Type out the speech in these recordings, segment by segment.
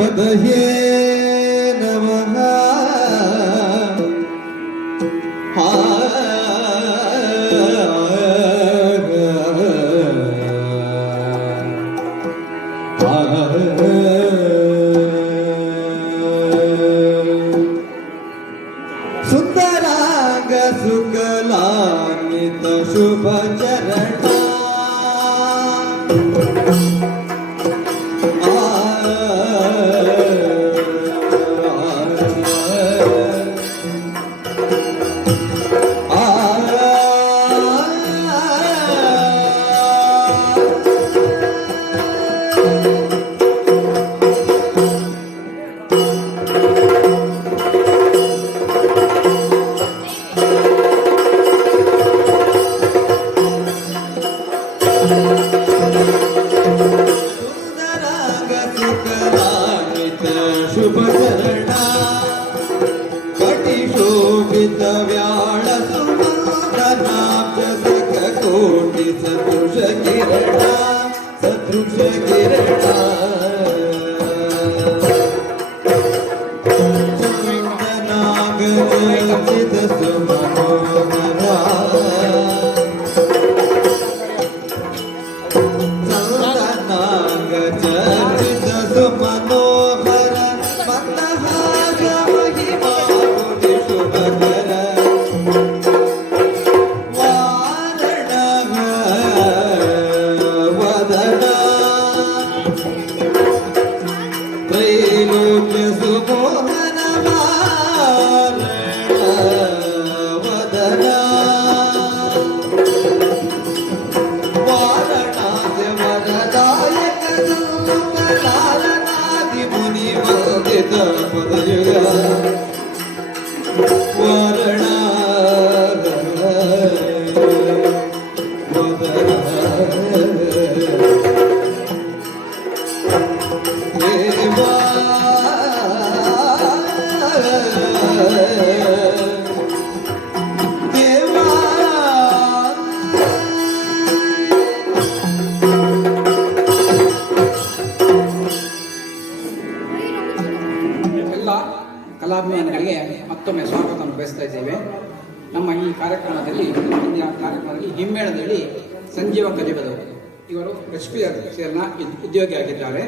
ಪದಯೇ ನಮಃ. ಸುಂದರಾಂಗ ಸುಕಲಾನ್ವಿತ ಶುಭ ಚರಣ ಶುಭ ಚರಣ ಕಟಿ ಶೋಭಿತ ವ್ಯಾಳ ಸುಮಂಗನಾಭ ಸಖ ಕೋಟಿ ಸದೃಶ ಕಿರಣ ಸದೃಶ ಕಿರಣ ಚಂದನಾಗರಚಿತ ಸುಮನೋಹರ ಚಂದನಾಗ ಚರಿತ ಸುಮನೋಹರ ಮಂದಹಾಸ ಮಹಿಮಾ ಕೋಟಿ ಶುಭಕರ ವಾರಣ ವದನ ತ್ರೈಲೋಕ್ಯ ಸುಮೋಹನ ವಾರಣ ವದನ ವಾರಣಾಸ್ಯ ವರದಾಯಕ ಲಾಲನಾದಿ ಮುನಿ ವಂದಿತ ಪದಯುಗ ವಾರಣ ವದನ ದೇವಾ ದೇವಾ ಎಲ್ಲ ಕಲಾಭಿಮಾನಿಗಳಿಗೆ ಮತ್ತೊಮ್ಮೆ ಸ್ವಾಗತವನ್ನು ಬಯಸ್ತಾ ಇದ್ದೇವೆ. ನಮ್ಮ ಈ ಕಾರ್ಯಕ್ರಮದಲ್ಲಿ ಇಂದಿನ ಕಾರ್ಯಕ್ರಮದಲ್ಲಿ ಹಿಮ್ಮೇಳದಲ್ಲಿ ಸಂಜೀವ ಕಲಿಬದವರು ಇವರು SPCLನ ಉದ್ಯೋಗಿಯಾಗಿದ್ದಾರೆ.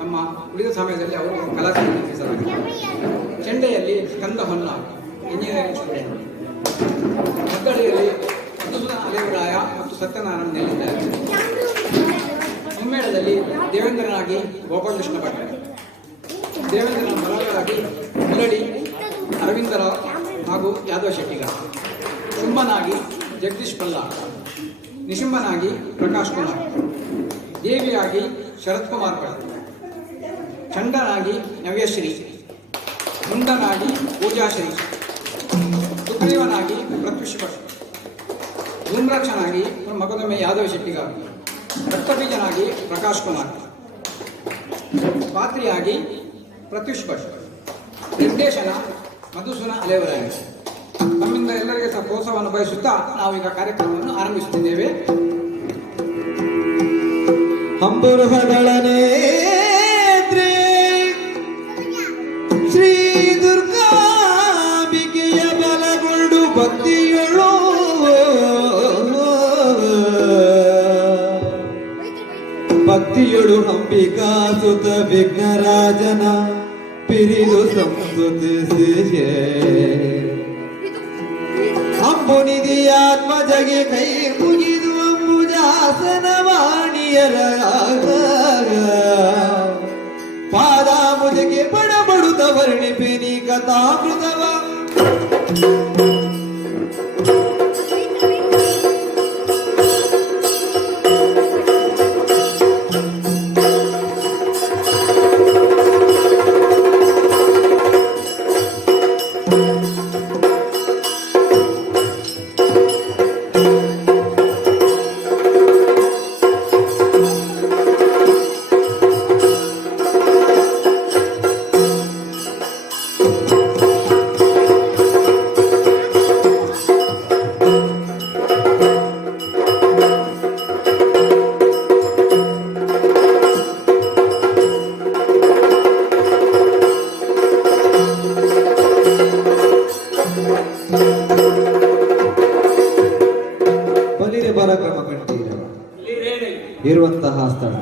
ತಮ್ಮ ಉಳಿದ ಸಮಯದಲ್ಲಿ ಅವರು ಕಲಾಸಂಘ ನಡೆಸಲಾಗಿದೆ. ಚೆಂಡೆಯಲ್ಲಿ ಸ್ಕಂದ ಹೊನ್ನ ಇಂಜಿನಿಯರಿಂಗ್ ಸ್ಟೂಡೆಂಟ್, ಮದ್ದಳೆಯಲ್ಲಿ ಮಧುಸೂದನ ಅಲೆವರಾಯ ಮತ್ತು ಸತ್ಯನಾರಾಯಣ ನಿಲ್ಲಿದ್ದಾರೆ. ಹಿಮ್ಮೇಳದಲ್ಲಿ ದೇವೇಂದ್ರನಾಗಿ ಗೋಪಾಲಕೃಷ್ಣ ಭಟ್, ದೇವೇಂದ್ರನ ಬಲಗಳಾಗಿ ಮುರಳಿ ಅರವಿಂದರಾವ್ ಹಾಗೂ ಯಾದವ್ ಶೆಟ್ಟಿಗ, ಶುಂಭನಾಗಿ ಜಗದೀಶ್ ಪಲ್ಲ, ನಿಶುಂಭನಾಗಿ ಪ್ರಕಾಶ್ ಕುಮಾರ್, ದೇವಿಯಾಗಿ ಶರತ್ ಕುಮಾರ್ ಭಟ್, ಚಂಡನಾಗಿ ನವ್ಯಶ್ರೀ, ಮುಂಡನಾಗಿ ಪೂಜಾಶ್ರೀ, ಸುಗ್ರೀವನಾಗಿ ಪ್ರತ್ಯುಷ್ ಭಟ್, ಧೂಮ್ರಾಕ್ಷನಾಗಿ ಮಗದೊಮ್ಮೆ ಯಾದವ್ ಶೆಟ್ಟಿಗ, ರಕ್ತಬೀಜನಾಗಿ ಪ್ರಕಾಶ್ ಕುಮಾರ್, ಪಾತ್ರಿಯಾಗಿ ಪ್ರತ್ಯುಷ್ ಭಟ್, ನಿರ್ದೇಶನ ಮಧುಸೂದನ ಅಲೆವರಾಯ. ನಮ್ಮಿಂದ ಎಲ್ಲರಿಗೆ ಸಹ ಪ್ರೋತ್ಸಾಹವನ್ನು ಬಯಸುತ್ತಾ ನಾವೀಗ ಕಾರ್ಯಕ್ರಮವನ್ನು ಆರಂಭಿಸುತ್ತಿದ್ದೇವೆ. ಹಂಬುರುಹದಳನೇತ್ರೆ ಶ್ರೀ ದುರ್ಗಾಂಬಿಕೆಯ ಬಲಗೊಂಡು ಭಕ್ತಿಯೊಳು ಭಕ್ತಿಯೊಳು ಅಂಬಿಕಾ ಸುತ ವಿಘ್ನರಾಜನ ಪಿರಿದು ಸಂಸ್ತುತಿಸಿಯೇ ಅಂಬುನಿಧಿಯಾತ್ಮಜಗೆ ಕೈ ಮುಗಿದು ಅಂಬುಜಾಸನ ವಾಣಿಯರ ಪಾದಾಮುಜಗೆ ಬಡಬಡುತ್ತ ವರ್ಣಿಪೆನಿ ಕಥಾಮೃತವ ಇರುವಂತಹ ಸ್ಥಳ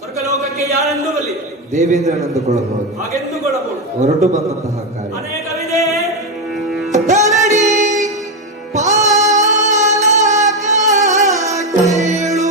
ಸ್ವರ್ಗಲೋಕಕ್ಕೆ ಯಾರೆಂದು ಬಲ್ಲಿ ದೇವೇಂದ್ರನೆಂದುಕೊಳ್ಳಬಹುದು. ಹಾಗೆಂದುಕೊಳ್ಳಬಹುದು. ಹೊರಟು ಬಂದಂತಹ ಕಾರ್ಯ ಅನೇಕವಿದೆ. ಧರಣಿ ಪಾಲಕ ಕೇಳು.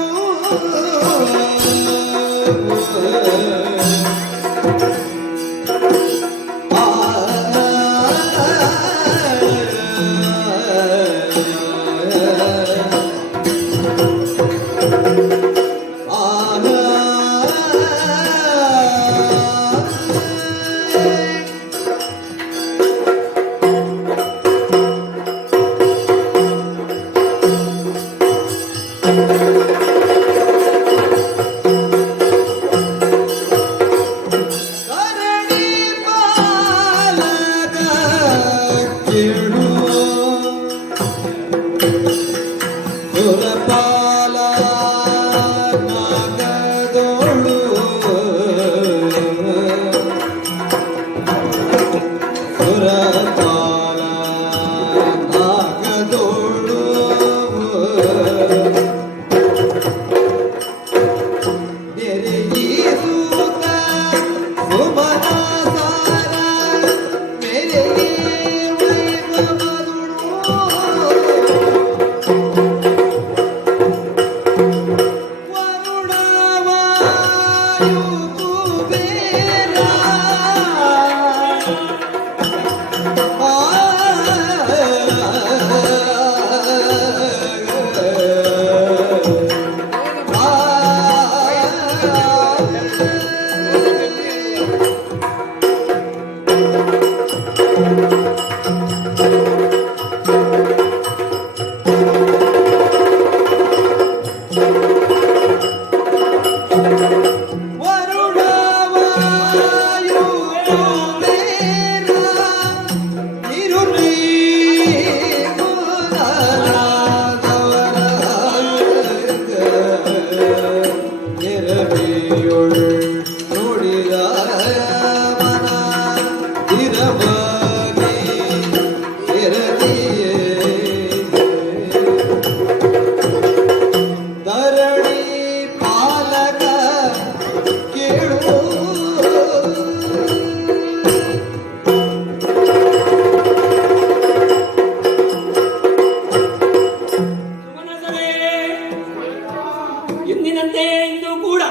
ಎಂದಿನಂತೆ ಇಂದು ಕೂಡ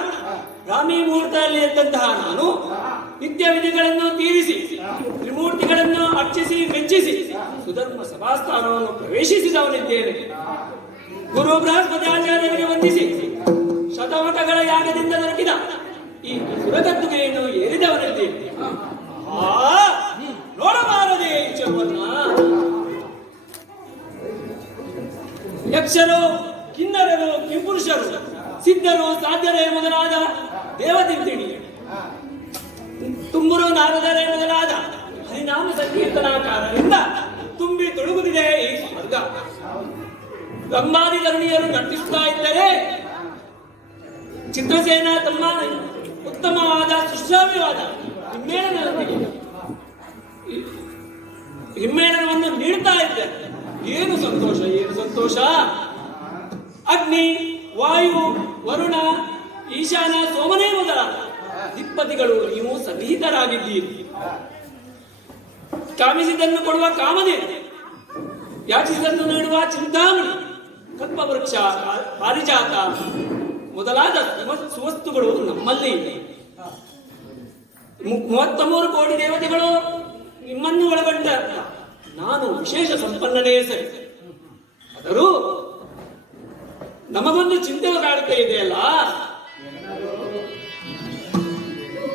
ರಾಮಿ ಮುಹೂರ್ತದಲ್ಲಿ ಇದ್ದಂತಹ ನಾನು ನಿತ್ಯ ವಿಧಿಗಳನ್ನು ತೀರಿಸಿ ತ್ರಿಮೂರ್ತಿಗಳನ್ನು ಅರ್ಚಿಸಿ ಮೆಚ್ಚಿಸಿ ಸುಧರ್ಮ ಸಭಾಸ್ಥಾನವನ್ನು ಪ್ರವೇಶಿಸಿದವನಿದ್ದೇನೆ. ಗುರು ಬೃಹಸ್ಪತಿ ಆಚಾರ್ಯರಿಗೆ ವಂದಿಸಿ ಶತಮಠಗಳ ಯಾಗದಿಂದ ದೊರಕಿದ ಈ ಸುರಗದ್ದುಗೆಯನ್ನು ಏರಿದವನಿದ್ದೇನೆ. ನೋಡಬಾರದೆ ಈ ಚೆಲುವನ್ನ. ಯಕ್ಷರು, ಕಿನ್ನರರು, ಕಿಂಪುರುಷರು, ಸಿದ್ಧರು, ಸಾಧ್ಯರೇ ಮೊದಲಾದ ದೇವತಿಂತಿಣಿ, ತುಂಬುರು ನಾರದರೇ ಮೊದಲಾದ ಹರಿನಾಮ ಸಂಕೀರ್ತನಾಕಾರರಿಂದ ತುಂಬಿ ತೊಡಗುತ್ತಿದೆ ಈ ಸ್ವರ್ಗ. ಗಂಬಾದಿ ತರುಣಿಯರು ನರ್ತಿಸುತ್ತಾ ಇದ್ದರೆ ಚಿತ್ರಸೇನ ತಮ್ಮ ಉತ್ತಮವಾದ ಸುಶ್ರಾವ್ಯವಾದ ಹಿಮ್ಮೇಳನವನ್ನು ನೀಡುತ್ತಾ ಇದ್ದಾರೆ. ಏನು ಸಂತೋಷ, ಏನು ಸಂತೋಷ. ಅಗ್ನಿ, ವಾಯು, ವರುಣ, ಈಶಾನ, ಸೋಮನೇ ಮೊದಲಾದ ದಿಪ್ಪತಿಗಳು ನೀವು ಸನ್ನಿಹಿತರಾಗಿದ್ದೀರಿ. ಕಾಮಿಸಿದ್ದನ್ನು ಕೊಡುವ ಕಾಮನೆ, ಯಾಚಿಸಿದ್ದನ್ನು ನೀಡುವ ಚಿಂತಾಮಣಿ, ಕಲ್ಪವೃಕ್ಷ, ಪಾರಿಜಾತ ಮೊದಲಾದ ಸುವಸ್ತುಗಳು ನಮ್ಮಲ್ಲಿ ಇದೆ. 33 ಕೋಟಿ ದೇವತೆಗಳು ನಿಮ್ಮನ್ನು ಒಳಗೊಂಡ ನಾನು ವಿಶೇಷ ಸಂಪನ್ನನೇ ಸರಿ. ಆದರೂ ನಮಗೊಂದು ಚಿಂತೆ ಕಾಡುತ್ತಾ ಇದೆಯಲ್ಲ.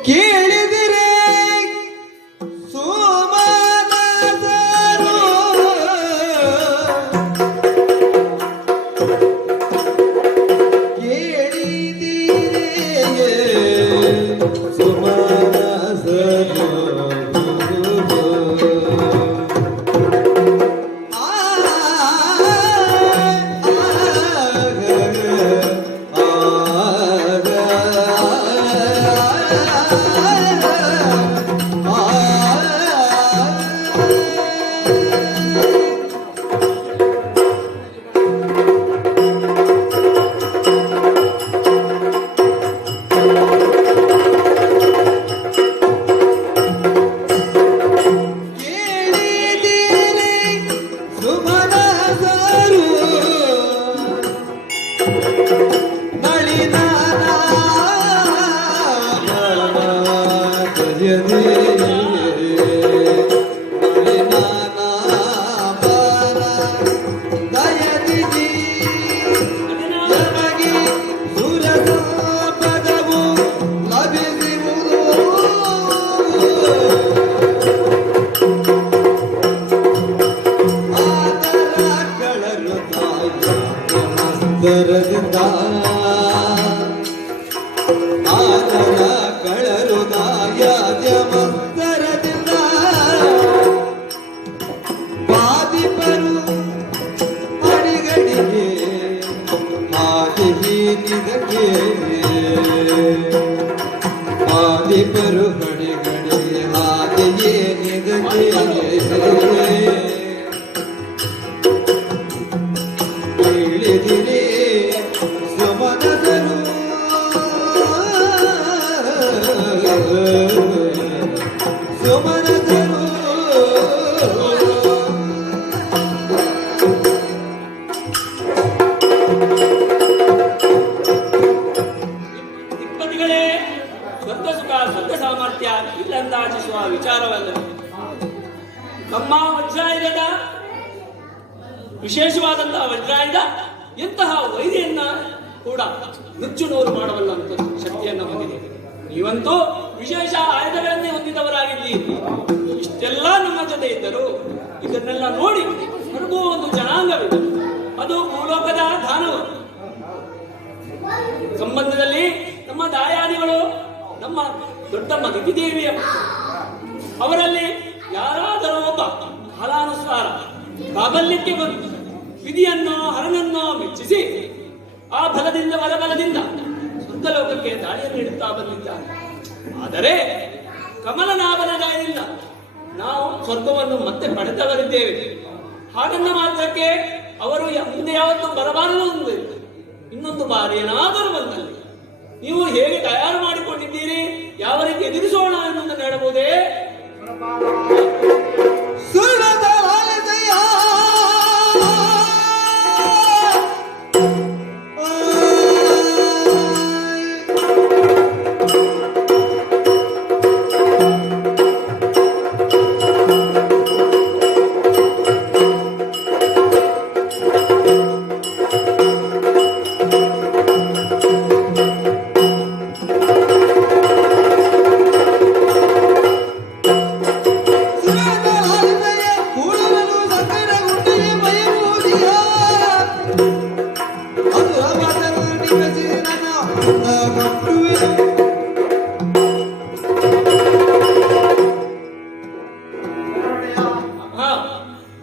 ಕೇಳಿದಿರೆ ಸೋಮನಾಥರು, ಕೇಳಿದಿರೆ ಸೋಮನಾಥರು. ಆ ದಯದಿ ದಯದಿ ನಮಗೆ ಸುರಸ ಪದವು ಲಭಿಸುವುದು ಆದರ ಕಳಲು ಮಸ್ತರದಿಂದ ಆದರ ಕಳರುದಾಯ ಮಸ್ತರದಿಂದ ಬಾದಿಪರು ಅಡಿಗಡಿಗೆ ಹಾದಿಹಿ ನಿದಕ್ಕೆ ಬಾದಿಪರು ಅಡಿಗಡಿಗೆ ಹಾದಿಯೇ ನಿದಕ್ಕೆ ಇಳಿದಿರೆ ಸುಮನದರು ಸುಮನದರು ದಿಕ್ಪತಿಗಳೇ, ಸ್ವರ್ಗ ಸುಖ ಸ್ವರ್ಗ ಸಾಮರ್ಥ್ಯ ಇಲ್ಲಂದಾಚಿಸುವ ವಿಚಾರವಲ್ಲ. ನಮ್ಮ ವಜ್ರಾಯುಧದ ವಿಶೇಷವಾದಂತಹ ವಜ್ರಾಯುಧ ಎಂತಹ ವೈರಿಯನ್ನ ಕೂಡ ನುಚ್ಚು ನೂರು ಮಾಡಬಲ್ಲಂತ ಶಕ್ತಿಯನ್ನು ಹೊಂದಿದೆ. ನೀವಂತೂ ವಿಶೇಷ ಆಯುಧಗಳನ್ನೇ ಹೊಂದಿದವರಾಗಿದ್ದೀರಿ. ಇಷ್ಟೆಲ್ಲ ನಮ್ಮ ಜೊತೆ ಇದ್ದರು. ಇದನ್ನೆಲ್ಲ ನೋಡಿ ನಮಗೂ ಒಂದು ಜನಾಂಗವಿದೆ, ಅದು ಭೂಲೋಕದ ದಾನವ. ಸಂಬಂಧದಲ್ಲಿ ನಮ್ಮ ದಾಯಾದಿಗಳು ನಮ್ಮ ದೊಡ್ಡಮ್ಮ ದಿತಿದೇವಿಯ ಅವರಲ್ಲಿ ಯಾರಾದರೂ ಒಬ್ಬ ಕಾಲಾನುಸಾರ ಪ್ರಾಬಲ್ಯಕ್ಕೆ ಬಂದು ವಿಧಿಯನ್ನೋ ಹರನನ್ನೋ ಮೆಚ್ಚಿಸಿ ಆ ಬಲದಿಂದ ವರಬಲದಿಂದ ಸ್ವರ್ಗಲೋಕಕ್ಕೆ ದಾಳಿಯನ್ನು ನೀಡುತ್ತಾ ಬಂದಿದ್ದಾರೆ. ಆದರೆ ಕಮಲನಾಭನ ದಯದಿಂದ ನಾವು ಸ್ವರ್ಗವನ್ನು ಮತ್ತೆ ಪಡೆದವರಿದ್ದೇವೆ. ಹಾಗನ್ನ ಮಾತ್ರಕ್ಕೆ ಅವರು ಮುಂದೆ ಯಾವತ್ತೂ ಬರಬಾರದು ಎಂದು ಇನ್ನೊಂದು ಬಾರಿ ಏನಾದರೂ ಬಂದಲ್ಲಿ ನೀವು ಹೇಗೆ ತಯಾರು ಮಾಡಿಕೊಂಡಿದ್ದೀರಿ, ಯಾವ ರೀತಿ ಎದುರಿಸೋಣ ಎನ್ನುವುದನ್ನು ಹೇಳಬಹುದೇ? ಸುರದ ಲಾಲದಯ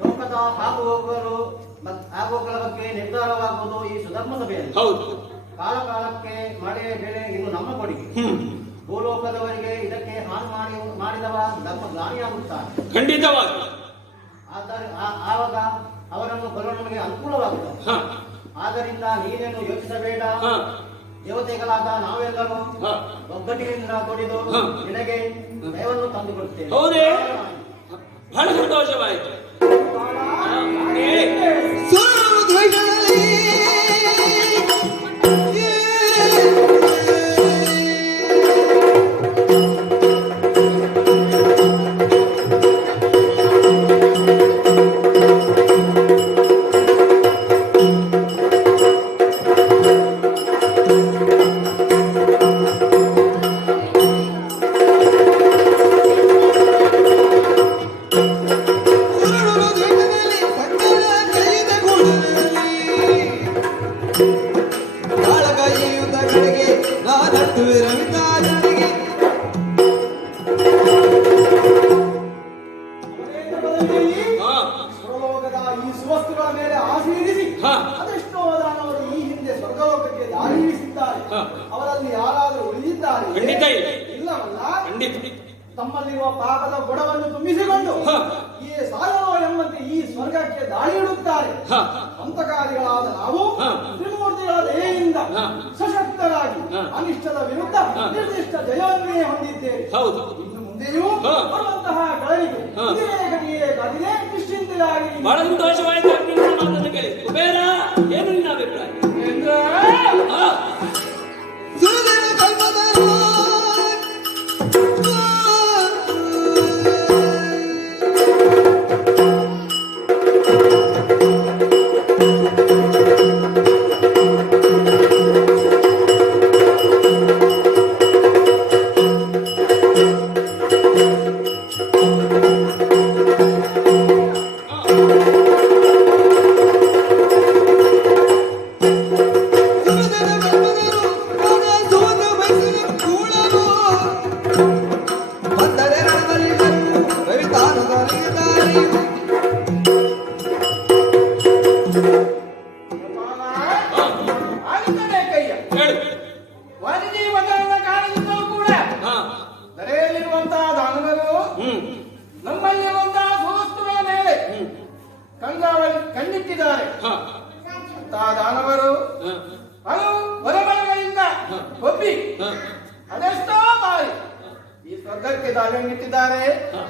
ಲೋಕದ ಆಗುಗಳ ಬಗ್ಗೆ ನಿರ್ಧಾರವಾಗುವುದು ಈ ಸುಧರ್ಮ ಸಭೆಯಲ್ಲಿ. ಹೌದು. ಕಾಲ ಕಾಲಕ್ಕೆ ಮಳೆ ಬೆಳೆ ಇದು ನಮ್ಮ ಕೊಡುಗೆ. ಭೂಲೋಕದವರಿಗೆ ಇದಕ್ಕೆ ಹಾನಿ ಮಾಡಿದವ ಧರ್ಮ ಗಾಳಿಯಾಗುತ್ತಾರೆ. ಖಂಡಿತವಾಗಿ. ಆವಾಗ ಅವರನ್ನು ಕೊಲ್ಲಲು ನಮಗೆ ಅನುಕೂಲವಾಗುತ್ತದೆ. ಆದ್ದರಿಂದ ನೀನೇನು ಯೋಚಿಸಬೇಡ. ದೇವತೆಗಳಾದ ನಾವೆಲ್ಲರೂ ಒಗ್ಗಟ್ಟಿನಿಂದ ತೊಡಿದು ನಿನಗೆ ದಯವನ್ನು ತಂದುಕೊಡುತ್ತೇವೆ. ಹೌದೇ? ಬಹಳ ಸಂತೋಷವಾಯಿತು. ಸ್ವರ್ಗಲೋಕದ ಈ ಸುವಸ್ತುಗಳ ಮೇಲೆ ಆಸೀರಿಸಿ ಅದೆಷ್ಟೋ ದಾನವರು ಈ ಹಿಂದೆ ಸ್ವರ್ಗಲೋಕಕ್ಕೆ ದಾರಿಯಿರಿಸಿದ್ದಾರೆ. ಅವರಲ್ಲಿ ಯಾರಾದರೂ ಉಳಿದಿದ್ದಾರೆ? ಖಂಡಿತ ಇಲ್ಲವಲ್ಲ. ಖಂಡಿತ. ತಮ್ಮಲ್ಲಿರುವ ಪಾಪದ ಬುಡವನ್ನು ತುಂಬಿಸಿಕೊಂಡು ಈ ಸಾಯನೋ ಎಂಬಂತೆ ಈ ಸ್ವರ್ಗಕ್ಕೆ ದಾಳಿಯಿಡುತ್ತಾರೆ. ಅಂತಕಾರಿಗಳಾದ ನಾವು ತ್ರಿಮೂರ್ತಿಗಳ ದಯೆಯಿಂದ ಸಶಕ್ತರಾಗಿ ಅನಿಷ್ಟದ ವಿರುದ್ಧ ನಿರ್ದಿಷ್ಟ ಜಯವನ್ನೇ ಹೊಂದಿದ್ದೇವೆ. ಹೌದು. ಇನ್ನು ಮುಂದೆಯೂ ಬರುವಂತಹ ಗಳರಿಗೆ ಇದೇ ಗಡಿಯೇ ಗಡಿಯೇ ನಿಶ್ಚಿಂತೆಯಾಗಿ. ಬಹಳ ಸಂತೋಷವಾಯಿತು ನಿಮ್ಮ ಮಾತನ್ನು ಕೇಳಿ. ಕುಬೇರ, ಏನು ನಿನ್ನ ಅಭಿಪ್ರಾಯ? ಸುರದೇವ ಕಲ್ಪದ ವನ್ಯಜೀವದ ಕಾರಣದಿಂದಲೂ ಕೂಡ ಹಾ ಧರೆಯಲ್ಲಿರುವಂತಹ ದಾನವರು ಹ್ಮ್ ನಮ್ಮಲ್ಲಿರುವಂತಹ ಸುವಸ್ತುಗಳ ಮೇಲೆ ಕಣ್ಣಿಟ್ಟಿದ್ದಾರೆ. ಹಾ ಅಂತಹ ದಾನವರು ಹಾ ಹಲವು ಹೊರಬಳಗಳಿಂದ ಒಪ್ಪಿ ಹಾ ಅದೆಷ್ಟೋ ಬಾರಿ ಈ ಸ್ವರ್ಗಕ್ಕೆ ದಾಳಿಯನ್ನಿಟ್ಟಿದ್ದಾರೆ. ಹಾ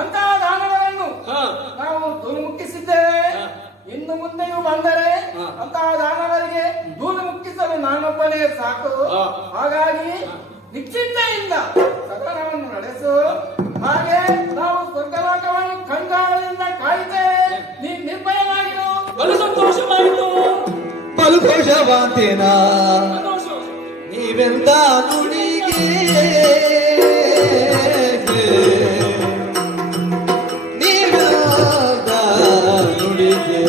ಅಂತಹ ದಾನಗಳನ್ನು ಹಾ ನಾವು ಧೂಳು ಮುಟ್ಟಿಸಿದ್ದೇವೆ. ಹಾ. ಇನ್ನು ಮುಂದೆಯೂ ಬಂದರೆ ಹಾ. ಅಂತಹ ದಾನವರಿಗೆ ಧೂಳು ಮುಟ್ಟಿಸಲು ನಾನೊಬ್ಬನೇ ಸಾಕು. ಹಾ. ಹಾಗಾಗಿ ನಿಶ್ಚಿಂತೆಯಿಂದ ಸದನವನ್ನು ನಡೆಸು. ಹಾಗೆ ನಾವು ಸ್ವರ್ಗಲೋಕವನ್ನು ಕಣ್ಗಾವಲಿಂದ ಕಾಯುತ್ತೇವೆ. ನೀನು ನಿರ್ಭಯವಾಗಿರು. ಬಲು ಸಂತೋಷವಾಯಿತು. ಬಲು ಕೋಶವಾಂತೇನ ಸಂತೋಷ. ನೀವೆಂದ ನುಡಿಗೆ ನೀವೆಂದ ನುಡಿಗೆ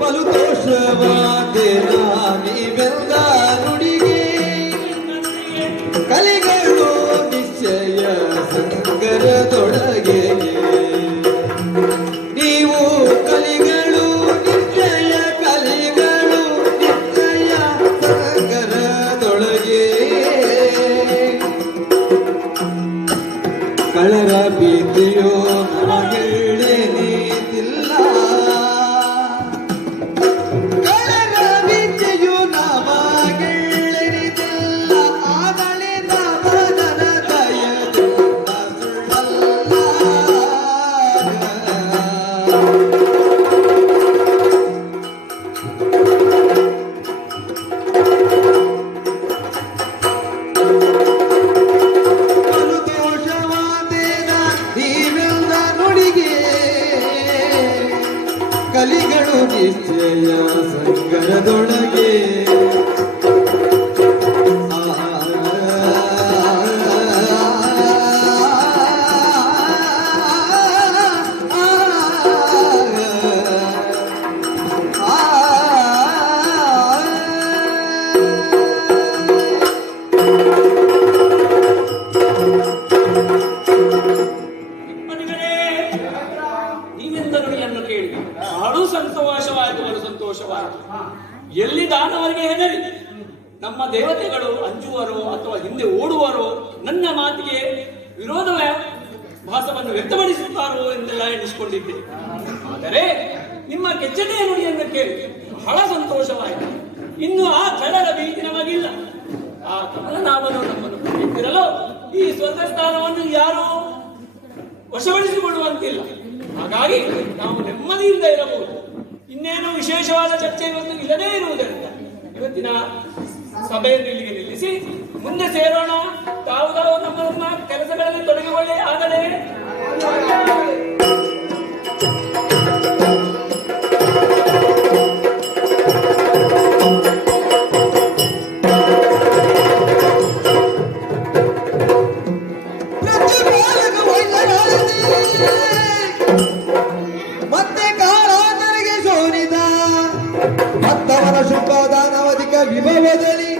ಬಲು ದೋಷವಾದೇನ ನೀವೆಂದ ನುಡಿಗೆ ಕಲಿಗಳು ನಿಶ್ಚಯ ಸಂಗರದೊಳಗೆ ನೀವು ಕಲಿಗಳು ನಿಶ್ಚಯ ಕಲಿಗಳು ನಿಶ್ಚಯ ಸಂಗರದೊಳಗೆ ಕಳರ ಭೀತಿಯೋ ನಮಗೆಳೆನೀತಿಲ್ಲ ಕಳರ ಭೀತಿಯು ನಮಗೆಳೆನಿತಿಲ್ಲ ಆಗಲೇ ನಮದನ ದಯದಿಂದ ಸುಳ್ಳಲ್ಲ. ಬಲು ದೋಷವಾದೇನ ನೀವೆಲ್ಲ ನುಡಿಗೆ ಕಲಿಗಳು ನಿಶ್ಚಯ ಸಂಗರದೊಳಗೆ ಮದುವೆ ನೀವೆಂದ ನುಡಿಯನ್ನು ಕೇಳಿ ಬಹಳ ಸಂತೋಷವಾಯಿತು. ಬಲು ಸಂತೋಷವಾಯಿತು. ಎಲ್ಲಿ ದಾನವರಿಗೆ ಹೆದರಿ ನಮ್ಮ ದೇವತೆಗಳು ಅಂಜುವರೋ ಅಥವಾ ಹಿಂದೆ ಓಡುವರೋ, ನನ್ನ ಮಾತಿಗೆ ವಿರೋಧ ಭಾಸವನ್ನು ವ್ಯಕ್ತಪಡಿಸುತ್ತಾರೋ ಎಂದೆಲ್ಲ ಎಣಿಸಿಕೊಂಡಿದ್ದೆ. ಆದರೆ ನಿಮ್ಮ ಕೆಚ್ಚನೆಯ ನುಡಿಯನ್ನು ಕೇಳಿ ಬಹಳ ಸಂತೋಷವಾಯಿತು. ಇನ್ನು ಆ ಕಳರ ಭೀತಿ ನಮಗಿಲ್ಲ. ಆ ಕಮಲನಾಮನು ನಮ್ಮನ್ನು ಪ್ರೀತಿರಲು ಈ ಸ್ವರ್ಗ ಸ್ಥಾನವನ್ನು ಯಾರು ವಶಪಡಿಸಿಕೊಳ್ಳುವಂತಿಲ್ಲ. ಹಾಗಾಗಿ ನಾವು ನೆಮ್ಮದಿಯಿಂದ ಇರಬಹುದು. ಇನ್ನೇನು ವಿಶೇಷವಾದ ಚರ್ಚೆ ಇವತ್ತು ಇಲ್ಲದೇ ಇರುವುದರಿಂದ ಇವತ್ತಿನ ಸಭೆಯನ್ನು ಇಲ್ಲಿಗೆ ನಿಲ್ಲಿಸಿ ಮುಂದೆ ಸೇರೋಣ. ತಾವು ನಮ್ಮ ಕೆಲಸಗಳಲ್ಲಿ ತೊಡಗಿಕೊಳ್ಳಿ. ಆಗಲೇ ಮತ್ತೆ ಕಾಳಾತನಿಗೆ ಸೋರಿದ ಮತ್ತವನ ಶುಭ ದಾನವಧಿಕ ವಿಭವದಲ್ಲಿ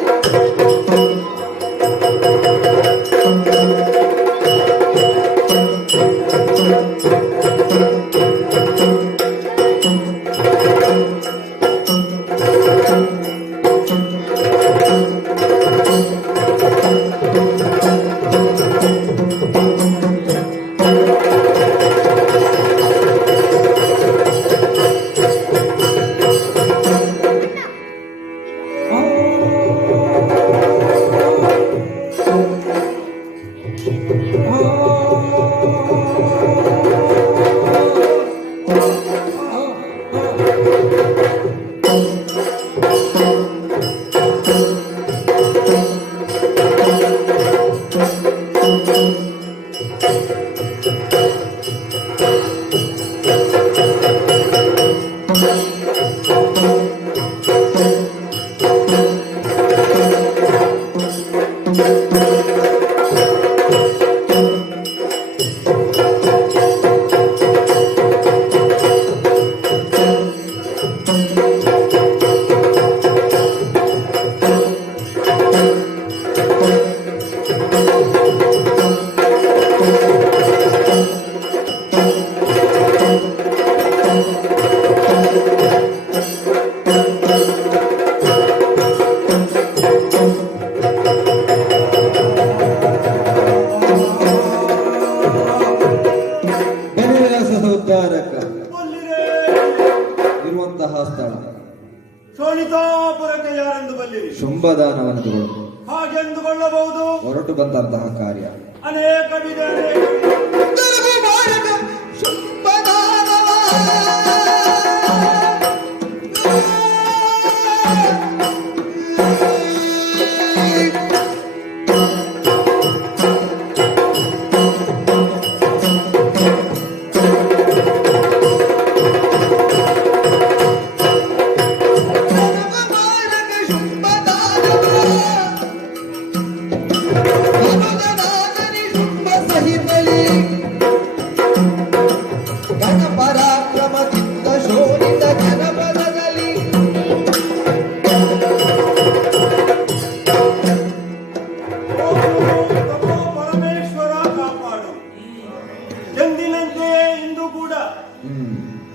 ಕೊಳ್ಳಬಹುದು. ಹೊರಟು ಬಂದಂತಹ ಕಾರ್ಯ ಅನೇಕ ವಿಧ ತೆಲುಗು ಮಾರಕ ಶುಂಭದಾನವ. ಪರಾಕ್ರಮದಿಂದ ಶೋಭಿತ ಜನಪದದಲ್ಲಿ ತಮೋ ಪರಮೇಶ್ವರ ಕಾಪಾಡು. ಎಂದಿನಂತೆಯೇ ಇಂದು ಕೂಡ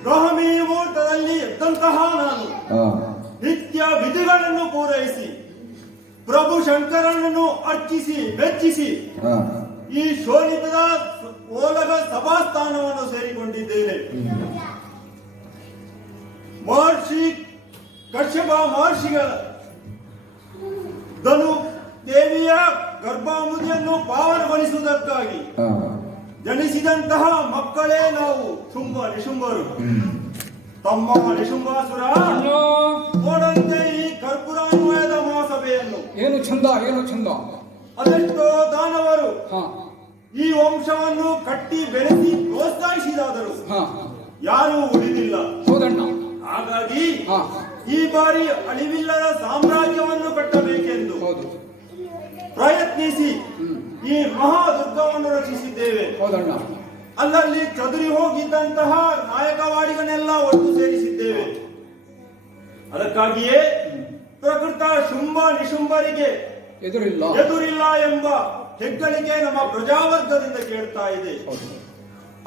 ಬ್ರಾಹ್ಮಿ ಮುಹೂರ್ತದಲ್ಲಿ ಎದ್ದಂತಹ ನಾನು ನಿತ್ಯ ವಿಧಿಗಳನ್ನು ಪೂರೈಸಿ ಪ್ರಭು ಶಂಕರನನ್ನು ಅರ್ಚಿಸಿ ಮೆಚ್ಚಿಸಿ ಈ ಶೋಣಿತದ ಓಲಗ ಸಭಾಸ್ಥಾನವನ್ನು ಸೇರಿಕೊಂಡಿದ್ದೇನೆ. ಮಹರ್ಷಿ ಕಶ್ಯಪ ಮಹರ್ಷಿಗಳ ಧನು ದೇವಿಯ ಗರ್ಭಾಮುದಿಯನ್ನು ಪಾವನಗೊಳಿಸುವುದಕ್ಕಾಗಿ ಜನಿಸಿದಂತಹ ಮಕ್ಕಳೇ ನಾವು ಶುಂಭ ನಿಶುಂಭರು. ತಮ್ಮ ನಿಶುಂಭಾಸುರ ನೋಡಂತೆ ಈ ಕರ್ಪೂರಾನ್ವಯದ ಮಹಾಸಭೆಯನ್ನು ಏನು ಚಂದ, ಏನು ಚಂದ. ಅದೆಷ್ಟೋ ದಾನವರು ಹಾ ಈ ವಂಶವನ್ನು ಕಟ್ಟಿ ಬೆಳೆಸಿ ಪ್ರೋತ್ಸಾಹಿಸಿದಾದರು ಹಾ ಯಾರೂ ಉಳಿದಿಲ್ಲ. ಹೌದಣ್ಣ. ಹಾಗಾಗಿ ಹಾ ಈ ಬಾರಿ ಅಳಿವಿಲ್ಲದ ಸಾಮ್ರಾಜ್ಯವನ್ನು ಕಟ್ಟಬೇಕೆಂದು ಹೌದು ಪ್ರಯತ್ನಿಸಿ ಈ ಮಹಾದುರ್ಗವನ್ನು ರಚಿಸಿದ್ದೇವೆ. ಹೌದಣ್ಣ. ಅಲ್ಲಲ್ಲಿ ಚದುರಿ ಹೋಗಿದ್ದಂತಹ ನಾಯಕವಾಡಿಗನೆಲ್ಲ ಒಟ್ಟು ಸೇರಿಸಿದ್ದೇವೆ. ಅದಕ್ಕಾಗಿಯೇ ಪ್ರಕೃತ ಶುಂಭ ನಿಶುಂಭರಿಗೆ ಎದುರಿಲ್ಲ ಎಂಬ ಹೆಗ್ಗಳಿಕೆ ನಮ್ಮ ಪ್ರಜಾವರ್ಗದಿಂದ ಕೇಳ್ತಾ ಇದೆ.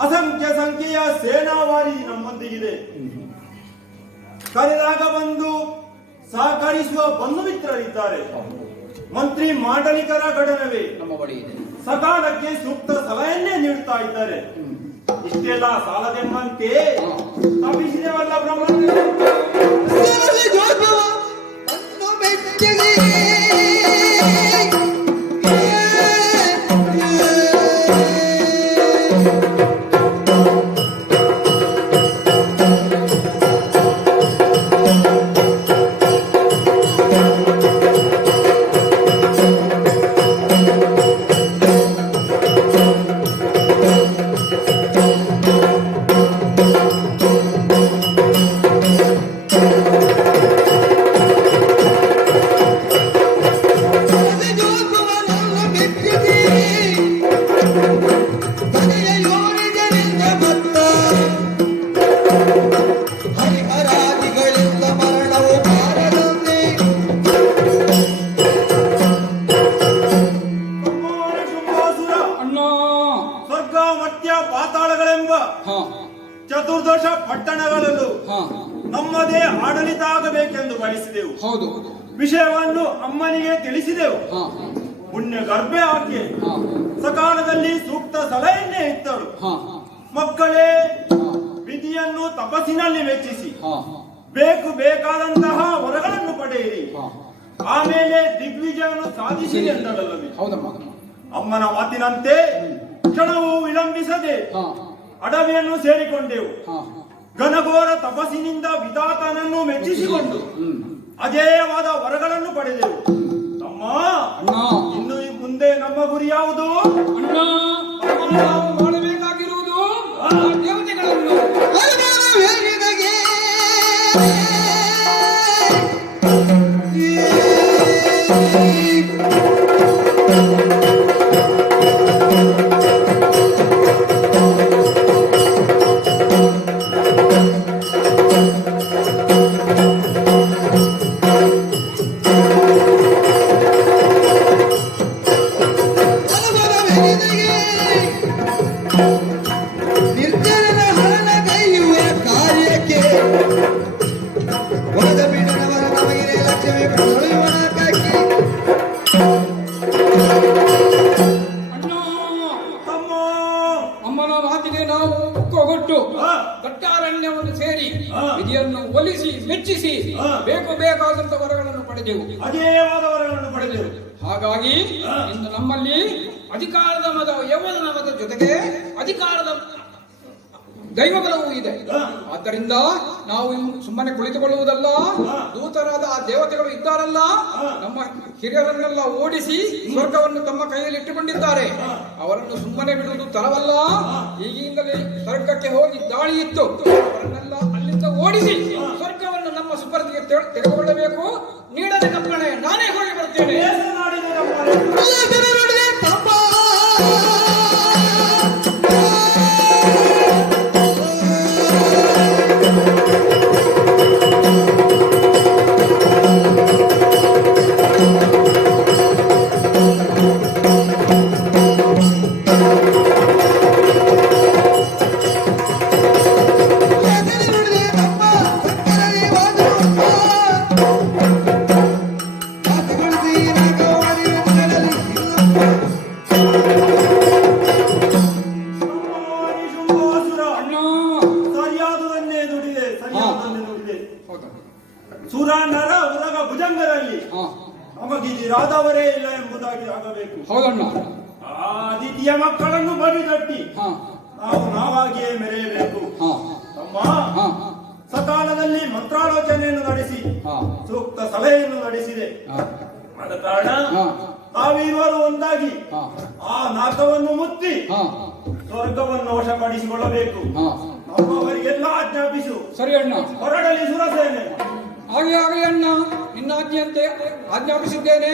ಅಸಂಖ್ಯ ಸಂಖ್ಯೆಯ ಸೇನಾವಾರಿ ನಮ್ಮೊಂದಿಗಿದೆ. ಕರೆದಾಗ ಬಂದು ಸಹಕರಿಸುವ ಬಂಧು ಮಿತ್ರರಿದ್ದಾರೆ. ಮಂತ್ರಿ ಮಾಂಡಲಿಕರ ಘಟನವೇ ನಮ್ಮ ಬಳಿ ಇದೆ. ಸಕಾಲಕ್ಕೆ ಸೂಕ್ತ ಸಲಹೆಯನ್ನೇ ನೀಡುತ್ತಾ ಇದ್ದಾರೆ. ಇಷ್ಟೆಲ್ಲ ಸಾಲದೆಂಬಂತೆ ತಪ್ಪಿಸಿದೆವಲ್ಲ ಬ್ರಹ್ಮಣ್ಯ. ಚತುರ್ದಶ ಪಟ್ಟಣಗಳಲ್ಲೂ ನಮ್ಮದೇ ಆಡಳಿತ ಆಗಬೇಕೆಂದು ಬಯಸಿದೆವು. ಹೌದು. ವಿಷಯವನ್ನು ಅಮ್ಮನಿಗೆ ತಿಳಿಸಿದೆವು. ಪುಣ್ಯ ಗರ್ಭೆ ಆಕೆ ಸಕಾಲದಲ್ಲಿ ಸೂಕ್ತ ಸಲಹೆಯನ್ನೇ ಇತ್ತಳು. ಮಕ್ಕಳೇ, ವಿಧಿಯನ್ನು ತಪಸ್ಸಿನಲ್ಲಿ ಮೆಚ್ಚಿಸಿ ಬೇಕಾದಂತಹ ವರಗಳನ್ನು ಪಡೆಯಿರಿ. ಆಮೇಲೆ ದಿಗ್ವಿಜಯವನ್ನು ಸಾಧಿಸಿರಿ ಎಂದಳಲ್ಲವೇ. ಅಮ್ಮನ ಮಾತಿನಂತೆ ಕ್ಷಣವೂ ವಿಳಂಬಿಸದೆ ಅಡವಿಯನ್ನು ಸೇರಿಕೊಂಡೆವು. ಘನಘೋರ ತಪಸ್ಸಿನಿಂದ ವಿಧಾತನನ್ನು ಮೆಚ್ಚಿಸಿಕೊಂಡು ಅಜೇಯವಾದ ವರಗಳನ್ನು ಪಡೆದೆವು. ತಮ್ಮ, ಇನ್ನು ಮುಂದೆ ನಮ್ಮ ಗುರಿ ಯಾವುದು? ನಾವು ಮಾಡಬೇಕಾಗಿರುವುದು ದೇವತೆಗಳನ್ನು ದಟ್ಟಾರಣ್ಯವನ್ನು ಸೇರಿ ವಿಧಿಯನ್ನು ಒಲಿಸಿ ಮೆಚ್ಚಿಸಿ ಬೇಕಾದಂತ ವರಗಳನ್ನು ಪಡೆದೆವು. ಅಜೇಯವಾದ ವರಗಳನ್ನು ಪಡೆದೆವು. ಹಾಗಾಗಿ ಇಂದು ನಮ್ಮಲ್ಲಿ ಅಧಿಕಾರದ ಮದ ಯೌವನದ ಮದ ಜೊತೆಗೆ ಅಧಿಕಾರದ ದೈವಬಲವೂ ಇದೆ. ಆದ್ದರಿಂದ ನಾವು ಸುಮ್ಮನೆ ಕುಳಿತುಕೊಳ್ಳುವುದಲ್ಲ, ದೂತರಾದ ಆ ದೇವತೆಗಳು ಇದ್ದಾರಲ್ಲ, ನಮ್ಮ ಹಿರಿಯರನ್ನೆಲ್ಲ ಓಡಿಸಿ ಸ್ವರ್ಗವನ್ನು ತಮ್ಮ ಕೈಯಲ್ಲಿ ಇಟ್ಟುಕೊಂಡಿದ್ದಾರೆ. ಅವರನ್ನು ಸುಮ್ಮನೆ ಬಿಡುವುದು ತರವಲ್ಲ. ಈಗಿಂದಲೇ ಸ್ವರ್ಗಕ್ಕೆ ಹೋಗಿ ದಾಳಿ ಇತ್ತು, ಅವರನ್ನೆಲ್ಲ ಅಲ್ಲಿಂದ ಓಡಿಸಿ ಸ್ವರ್ಗವನ್ನು ನಮ್ಮ ಸುಪರ್ದಿಗೆ ತೆಗೆದುಕೊಳ್ಳಬೇಕು. ನೀಡದ ಕಪ್ಪಣೆ ನಾನೇ ಹೋಗಿ ಬರ್ತೇನೆ. ಸುರಾನರ ಉರಗ ಭುಜಂಗರಲ್ಲಿ ನಮಗಿದಿರಾದವರೇ ಇಲ್ಲ ಎಂಬುದಾಗಿ ಆಗಬೇಕು. ಹೌದಣ್ಣ. ಆ ಅದಿತಿಯ ಮಕ್ಕಳನ್ನು ಬಡಿದಟ್ಟಿ ನಾವು ನಾವಾಗಿಯೇ ಮೆರೆಯಬೇಕು. ತಮ್ಮ ಸಕಾಲದಲ್ಲಿ ಮಂತ್ರಾಲೋಚನೆಯನ್ನು ನಡೆಸಿ ಸೂಕ್ತ ಸಲಹೆಯನ್ನು ನಡೆಸಿದೆ. ಆದ ಕಾರಣ ತಾವಿರುವರು ಒಂದಾಗಿ ಆ ನಾಕವನ್ನು ಮುತ್ತಿ ಸ್ವರ್ಗವನ್ನು ವಶಪಡಿಸಿಕೊಳ್ಳಬೇಕು. ನಮ್ಮವರಿಗೆಲ್ಲ ಆಜ್ಞಾಪಿಸು. ಸರಿ ಅಣ್ಣ. ಹೊರಡಲಿ ಸುರಸೇನೆ. ಹಾಗೆ ಆಗಲಿ ಅಣ್ಣ, ನಿನ್ನ ಆಜ್ಞೆಯಂತೆ ಆಜ್ಞಾಪಿಸಿದ್ದೇನೆ.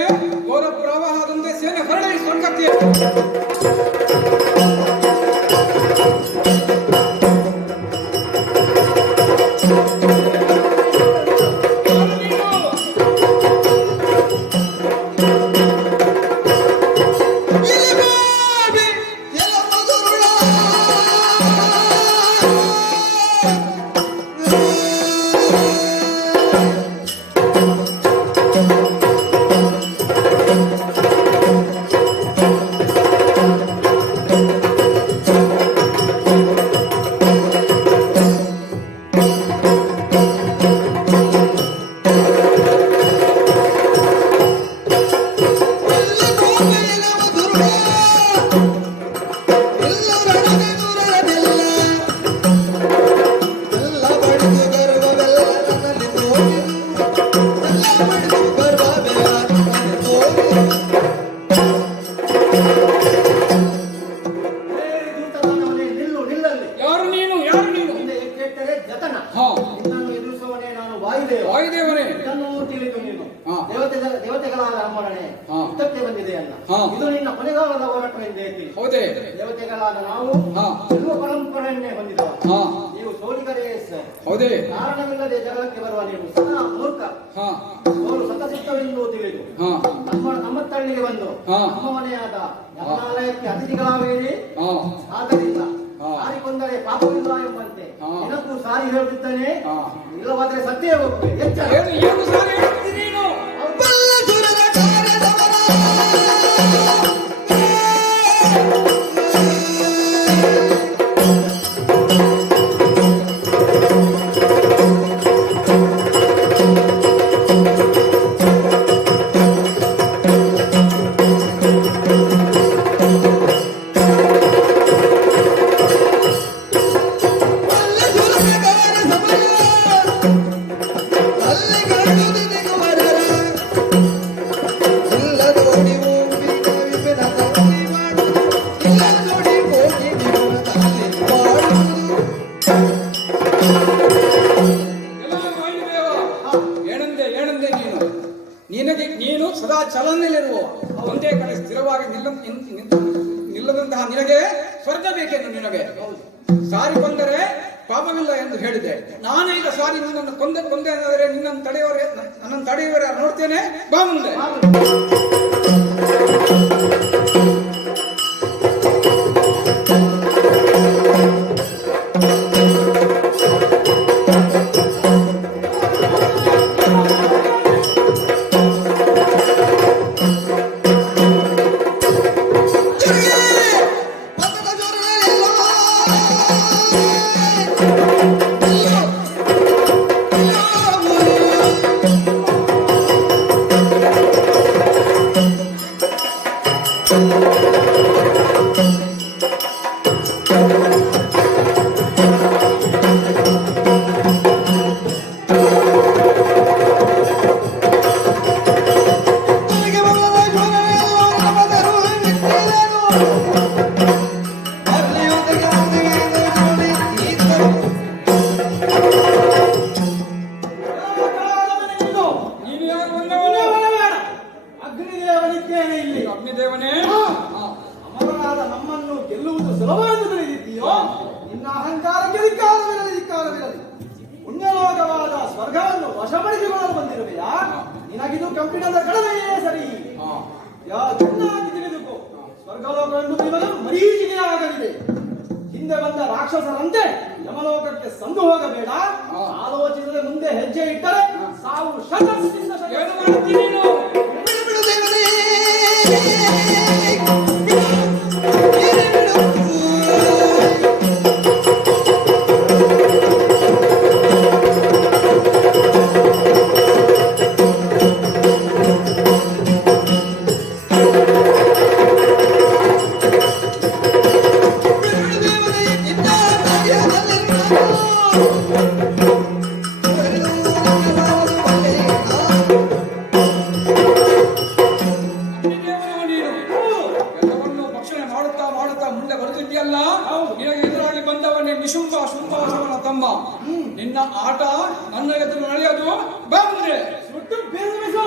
ಘೋರ ಪ್ರವಾಹದಂತೆ ಸೇನೆ ಹೊರಡಲಿ ಸ್ವರ್ಗಕ್ಕೆ. ವಾಯುದೇವನೇ ತಿಳಿದು ನೀನು ದೇವತೆಗಳಾದ ಅಮ್ಮನೇ ಯುದ್ಧಕ್ಕೆ ಬಂದಿದೆ ಅಲ್ಲ. ಇದು ನಿನ್ನ ಕೊನೆಗಾಲದ ಹೋರಾಟ ಎಂದೇ ತಿಳಿ. ಹೌದೇ? ದೇವತೆಗಳಾದ ನಾವು ಸಿಲ್ವ ಪರಂಪರೆಯನ್ನೇ ಹೊಂದಿದವ. ನೀವು ಸೋಲಿಗರೇ ಸರ್. ಹೌದೇ? ಕಾರಣವಿಲ್ಲದೆ ಜಗಳಕ್ಕೆ ಬರುವ ನೀವು ಸದಾ ಮೂರ್ಖ. ಸೋಲು ಸತಸಿದ್ಧವೆಂದು ತಿಳಿದು ನಮ್ಮ ತಳ್ಳಿಗೆ ಬಂದು ನಮ್ಮ ಮನೆಯಾದ ಯಜ್ಞಾಲಯಕ್ಕೆ ಅತಿಥಿಗಳಾಗಬೇಡಿ. ಆದ್ದರಿಂದ ಸಾರಿಕೊಂಡರೆ ಪಾಪವಿಲ್ಲ ಎಂಬಂತೆ ನಿನಗೂ ಸಾರಿ ಹೇಳುತ್ತಿದ್ದಾನೆ. ಇಲ್ಲವಾದ್ರೆ ಸತ್ಯ ಹೋಗ್ತೇವೆ. ಏನು ಸಾರಿ ಹೇಳ್ತೀರಿ ನೀನು? ನೀನು ಸದಾ ಚಲನೆಯಲ್ಲಿರುವ ಒಂದೇ ಕಡೆ ಸ್ಥಿರವಾಗಿ ನಿಲ್ಲದಂತಹ ನಿನಗೆ ಸ್ವರ್ಗ ಬೇಕೆಂದು ನಿನಗೆ ಸಾರಿ ಬಂದರೆ ಪಾಪವಿಲ್ಲ ಎಂದು ಹೇಳಿದೆ. ನಾನೀಗ ಸಾರಿ ನಿನ್ನನ್ನು ಕೊಂದೆ ಅಂದರೆ ನನ್ನನ್ನು ತಡೆಯುವವರೇ ನೋಡ್ತೇನೆ. ಬಾ ಮುಂದೆ. ನನಗೆ ಬಲ್ಲದ ಶೂರನೆಲ್ಲೋ ನಮದರು ಮೆಚ್ಚಿದನು. ಅಲ್ಲಿಯೊಂದಿಗೆ ಮುಂದಿಗೆ ನೋಡಿ ಈತರು. ನೀನು ಯಾರು ಬಂದವನು? ಅಗ್ನಿದೇವನಿದ್ದೇನೆ ಇಲ್ಲಿ. ಅಗ್ನಿದೇವನೇ. ಅಮರನಾದ ನಮ್ಮನ್ನು ಗೆಲ್ಲುವುದು ಸುಲಭ ಎಂದು ತಿಳಿದಿದ್ದೀಯೋ? ನಿನ್ನ ಅಹಂಕಾರಕ್ಕೆ ಧಿಕ್ಕಾರವಿರಲಿ. ಪುಣ್ಯಲೋಕವಾದ ಸ್ವರ್ಗವನ್ನು ವಶಪಡಿಸಿಕೊಳ್ಳಲು ಬಂದಿರುವೆಯಾ? ನಿನಗಿದು ಕಬ್ಬಿಣದ ಕಡಲೆಯೇ ಸರಿ. ಚೆನ್ನಾಗಿ ತಿಳಿದುಕೋ, ಸ್ವರ್ಗಲೋಕವನ್ನು ನಿಮಗೆ ಮರೀಚಿಗೆ ಆಗಲಿದೆ. ಹಿಂದೆ ಬಂದ ರಾಕ್ಷಸರಂತೆ ಯಮಲೋಕಕ್ಕೆ ಸಂದು ಹೋಗಬೇಡ. ಆಲೋಚಿಸದೆ ಮುಂದೆ ಹೆಜ್ಜೆ ಇಟ್ಟರೆ ಸಾವು ಶತಸಿಂದ ಏನು ಮಾಡುತ್ತೀನಿ ನೀನು? ಬಿಡು ದೇವರೇ. ಬಿಡು. ಅಗ್ನಿದೇವನವ ನೀನು. ಎಲ್ಲವನ್ನು ಭಕ್ಷಣೆ ಮಾಡುತ್ತಾ ಮಾಡುತ್ತಾ ಮುಂದೆ ಬರುತ್ತಿದ್ದೀಯಲ್ಲ. ನಿನಗೆ ಎದುರಾಗಿ ಬಂದವನೇ ನಿಶುಂಭ ಶುಂಭಾಶವನ ತಮ್ಮ. ನಿನ್ನ ಆಟ ನನ್ನ ಎದುರು ನಡೆಯೋದು ಬಂದ್ರೆ ಸುಟ್ಟು ಬೇಸರಿಸುವ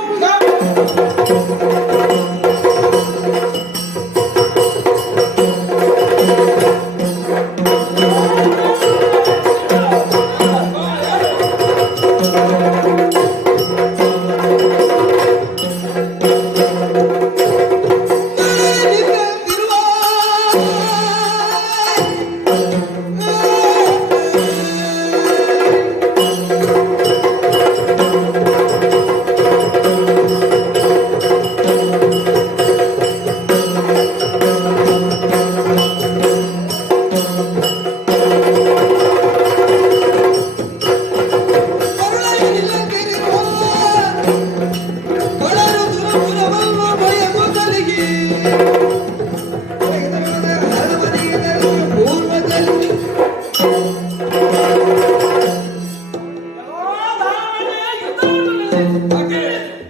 ಯಾಕೆ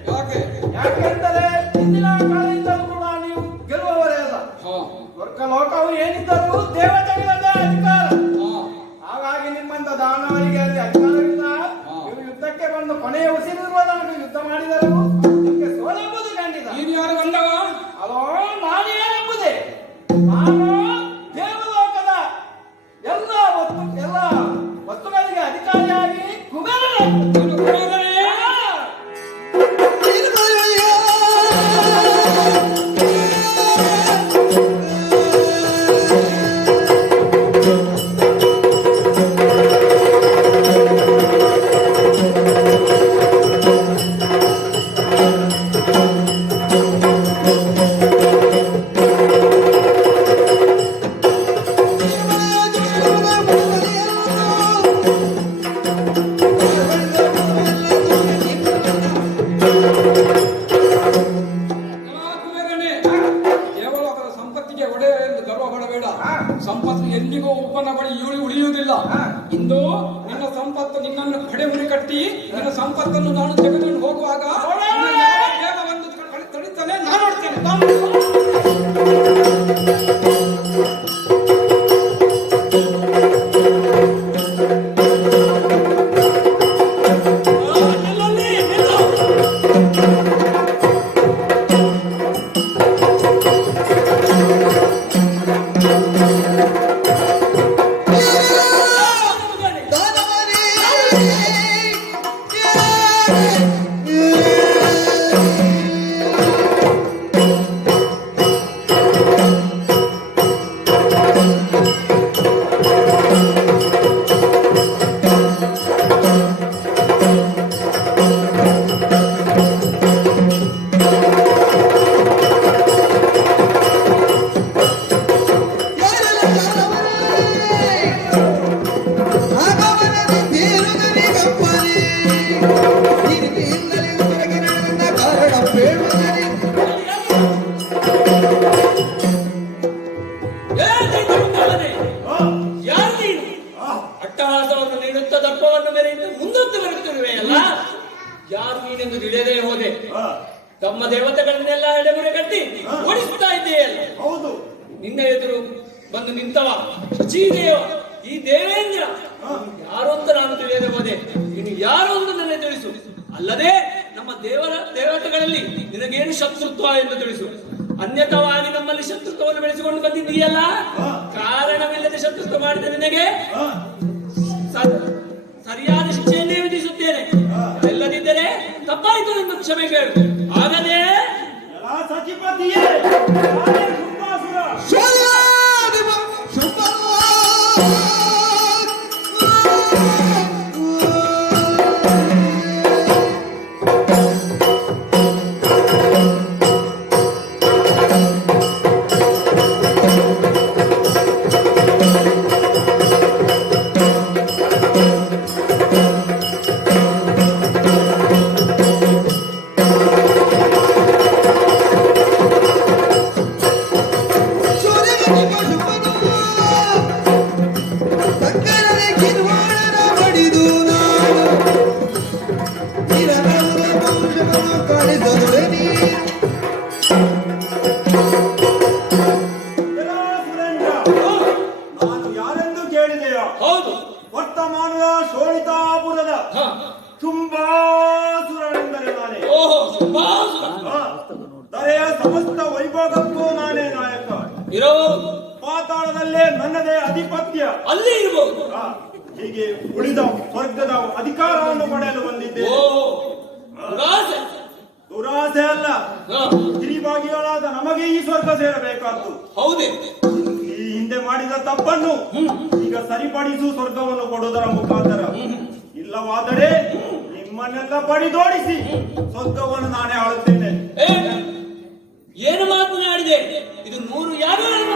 ಯಾಕೆ? ಯಾಕೆಂದರೆ ಹಿಂದಿನ ಕಾಲದಿಂದಲೂ ಕೂಡ ನೀವು ಗೆಲ್ಲುವವರೇ ಅಲ್ಲ. ಹಾ ಸ್ವರ್ಗಲೋಕವು ಏನಿದ್ದರೂ ದೇವತೆಗಳದೇ ಅಧಿಕಾರ. ಹಾ ಹಾಗಾಗಿ ನಿಮ್ಮಂತ ದಾನವರಿಗೆ ಅಲ್ಲಿ ಅಧಿಕಾರವಿಲ್ಲ. ಇವರು ಯುದ್ಧಕ್ಕೆ ಬಂದು ಕೊನೆಯ ಉಸಿರಿರುವ ತನಕ ಯುದ್ಧ ಮಾಡಿದರು. ನಿಮಗೆ ಸೋಲೆಂಬುದು ಖಂಡಿತ. ನೀನು ಯಾರು ಬಂದವ? ಅಲೋ, ನಾನೇನೆಂಬುದೇ? ನಾನು ದೇವಲೋಕದ ಎಲ್ಲ ವಸ್ತುಗಳಿಗೆ ಅಧಿಕಾರಿಯಾಗಿ ಕುಬೇರನೇ. ನೀನು ಕುಬೇರನೇ? ದೇವಲೋಕದ ಸಂಪತ್ತಿಗೆ ಒಡೆಯ ಎಂದು ಗರ್ವ ಪಡಬೇಡ. ಸಂಪತ್ತು ಎಂದಿಗೂ ಒಬ್ಬನ ಬಳಿ ಉಳಿಯುವುದಿಲ್ಲ. ಇಂದು ನಿನ್ನ ಸಂಪತ್ತು ನಿನ್ನನ್ನು ಕಡೆಮುರಿ ಕಟ್ಟಿ ನಿನ್ನ ಸಂಪತ್ತನ್ನು ನಾನು ತೆಗೆದುಕೊಂಡು ಹೋಗುವಾಗ ನಿನ್ನ ಯಾವ ದೇವ ಬಂದು ತಡಿತಾನೆ ನಾನು ನೋಡ್ತೇನೆ. Yeah. ನಿನ್ನ ಎದುರು ಬಂದು ನಿಂತವ ಶಚಿದೇವ, ಈ ದೇವೇಂದ್ರ ಯಾರು ಅಂತ ನಾನು ತಿಳಿಯದೆ ನೀನು ಯಾರು ಅಂತ ನನಗೆ ತಿಳಿಸು. ಅಲ್ಲದೆ ನಮ್ಮ ದೇವತೆಗಳಲ್ಲಿ ನಿನಗೇನು ಶತ್ರುತ್ವ ಎಂದು ತಿಳಿಸು. ಅನ್ಯತವಾಗಿ ನಮ್ಮಲ್ಲಿ ಶತ್ರುತ್ವವನ್ನು ಬೆಳೆಸಿಕೊಂಡು ಬಂದಿದ್ದೀಯಲ್ಲ, ಕಾರಣವಿಲ್ಲದೆ ಶತ್ರುತ್ವ ಮಾಡಿದ ನಿನಗೆ ಸರಿಯಾದ ಶಿಕ್ಷೆಯನ್ನೇ ವಿಧಿಸುತ್ತೇನೆ. ಇಲ್ಲದಿದ್ದರೆ ತಪ್ಪಾಯಿತು ಎಂದು ಕ್ಷಮೆ ಕೇಳು. ಆಗದೆ ಸಚಿಪತಿಯೇ ಶುಂಭಾಸುರ ಶೋಧಾಧಿಪ ಶುಭ ನಾನು ಯಾರೆಂದು ಕೇಳಿದೆಯೋ? ಹೌದು, ವರ್ತಮಾನದ ಶೋಣಿತಾಪುರದ ಶುಂಭಾಸುರನೆಂದರೆ ನಾನೇ. ಓಹೋ ಶುಂಭಾಸುರ. ದರೆಯ ಸಮಸ್ತ ವೈಭೋಗಕ್ಕೂ ನಾನೇ ನಾಯಕ. ಇರಬಹುದು, ಪಾತಾಳದಲ್ಲೇ ನನ್ನದೇ ಆಧಿಪತ್ಯ. ಅಲ್ಲಿ ಇರಬಹುದು. ಹೀಗೆ ಉಳಿದ ಸ್ವರ್ಗದ ಅಧಿಕಾರವನ್ನು ಪಡೆಯಲು ಬಂದಿದ್ದೆ. ಓಹೋ ದುರಾಸೆ. ದುರಾಸೆ ಅಲ್ಲ, ಗಿರಿಭಾಗಿಗಳಾದ ನಮಗೆ ಈ ಸ್ವರ್ಗ ಸೇರಬೇಕಾದ್ದು. ಹೌದೇ? ಈ ಹಿಂದೆ ಮಾಡಿದ ತಪ್ಪನ್ನು ಈಗ ಸರಿಪಡಿಸು ಸ್ವರ್ಗವನ್ನು ಕೊಡುವುದರ ಮುಖಾಂತರ. ಇಲ್ಲವಾದರೆ ನಿಮ್ಮನ್ನೆಲ್ಲ ಬಡಿದೋಡಿಸಿ ಸ್ವರ್ಗವನ್ನು ನಾನೇ ಆಳುತ್ತೇನೆ. ಏನು ಮಾತನಾಡಿದೆ? ಇದು 100 ಯಾಗಗಳನ್ನು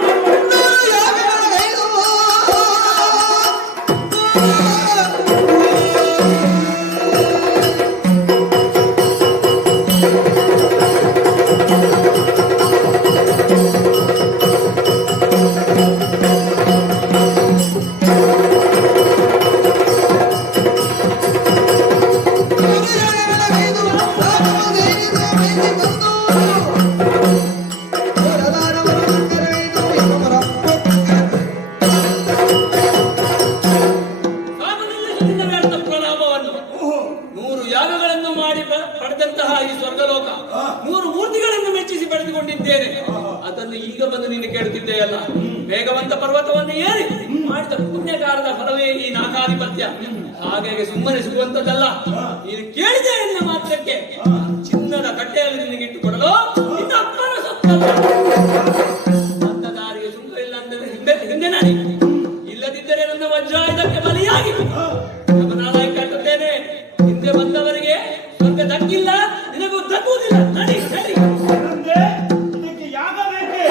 ಪಡೆದಂತಹ ಈ ಸ್ವರ್ಗಲೋಕ 100 ಮೂರ್ತಿಗಳನ್ನು ಮೆಚ್ಚಿಸಿ ಪಡೆದುಕೊಂಡಿದ್ದೇನೆ. ಅದನ್ನು ಈಗ ಬಂದು ನೀನು ಕೇಳುತ್ತಿದ್ದೆಯಲ್ಲ. ವೇಗವಂತ ಪರ್ವತವನ್ನು ಏರಿ ಮಾಡಿದ ಪುಣ್ಯಕಾರದ ಫಲವೇ ಈ ನಾಕಾಧಿಪತ್ಯ. ಹಾಗಾಗಿ ಸುಮ್ಮನೆ ಸಿಗುವಂತದ್ದಲ್ಲ. ನೀನು ಕೇಳಿದೆ ಎನ್ನುವ ಮಾತ್ರಕ್ಕೆ ಚಿನ್ನದ ಕಟ್ಟೆಯಲ್ಲಿ ನಿನಗೆ ಇಟ್ಟುಕೊಡಲು ನಿನ್ನ ಅಪ್ಪನ ಸೊತ್ತಲ್ಲ. ಅಂತ ದಾರಿಗೆ ಸುಂಕ ಇಲ್ಲ ಅಂದರೆ ಹಿಂದೆ ನಾನಿ. ಇಲ್ಲದಿದ್ದರೆ ನನ್ನ ವಜ್ರಾಯುಧಕ್ಕೆ ಬಲಿಯಾಗಿ ಗಮನಾದಾಯ ಕಟ್ಟುತ್ತೇನೆ. ಹಿಂದೆ ಬಂದವರಿಗೆ ಸ್ವರ್ಗ ದಕ್ಕಿಲ್ಲ, ನಿನಗೂ ದಕ್ಕುವುದಿಲ್ಲ. ನಡಿ ನಡಿ. ಇದಕ್ಕೆ ಯಾಗ ಬೇಕೆ?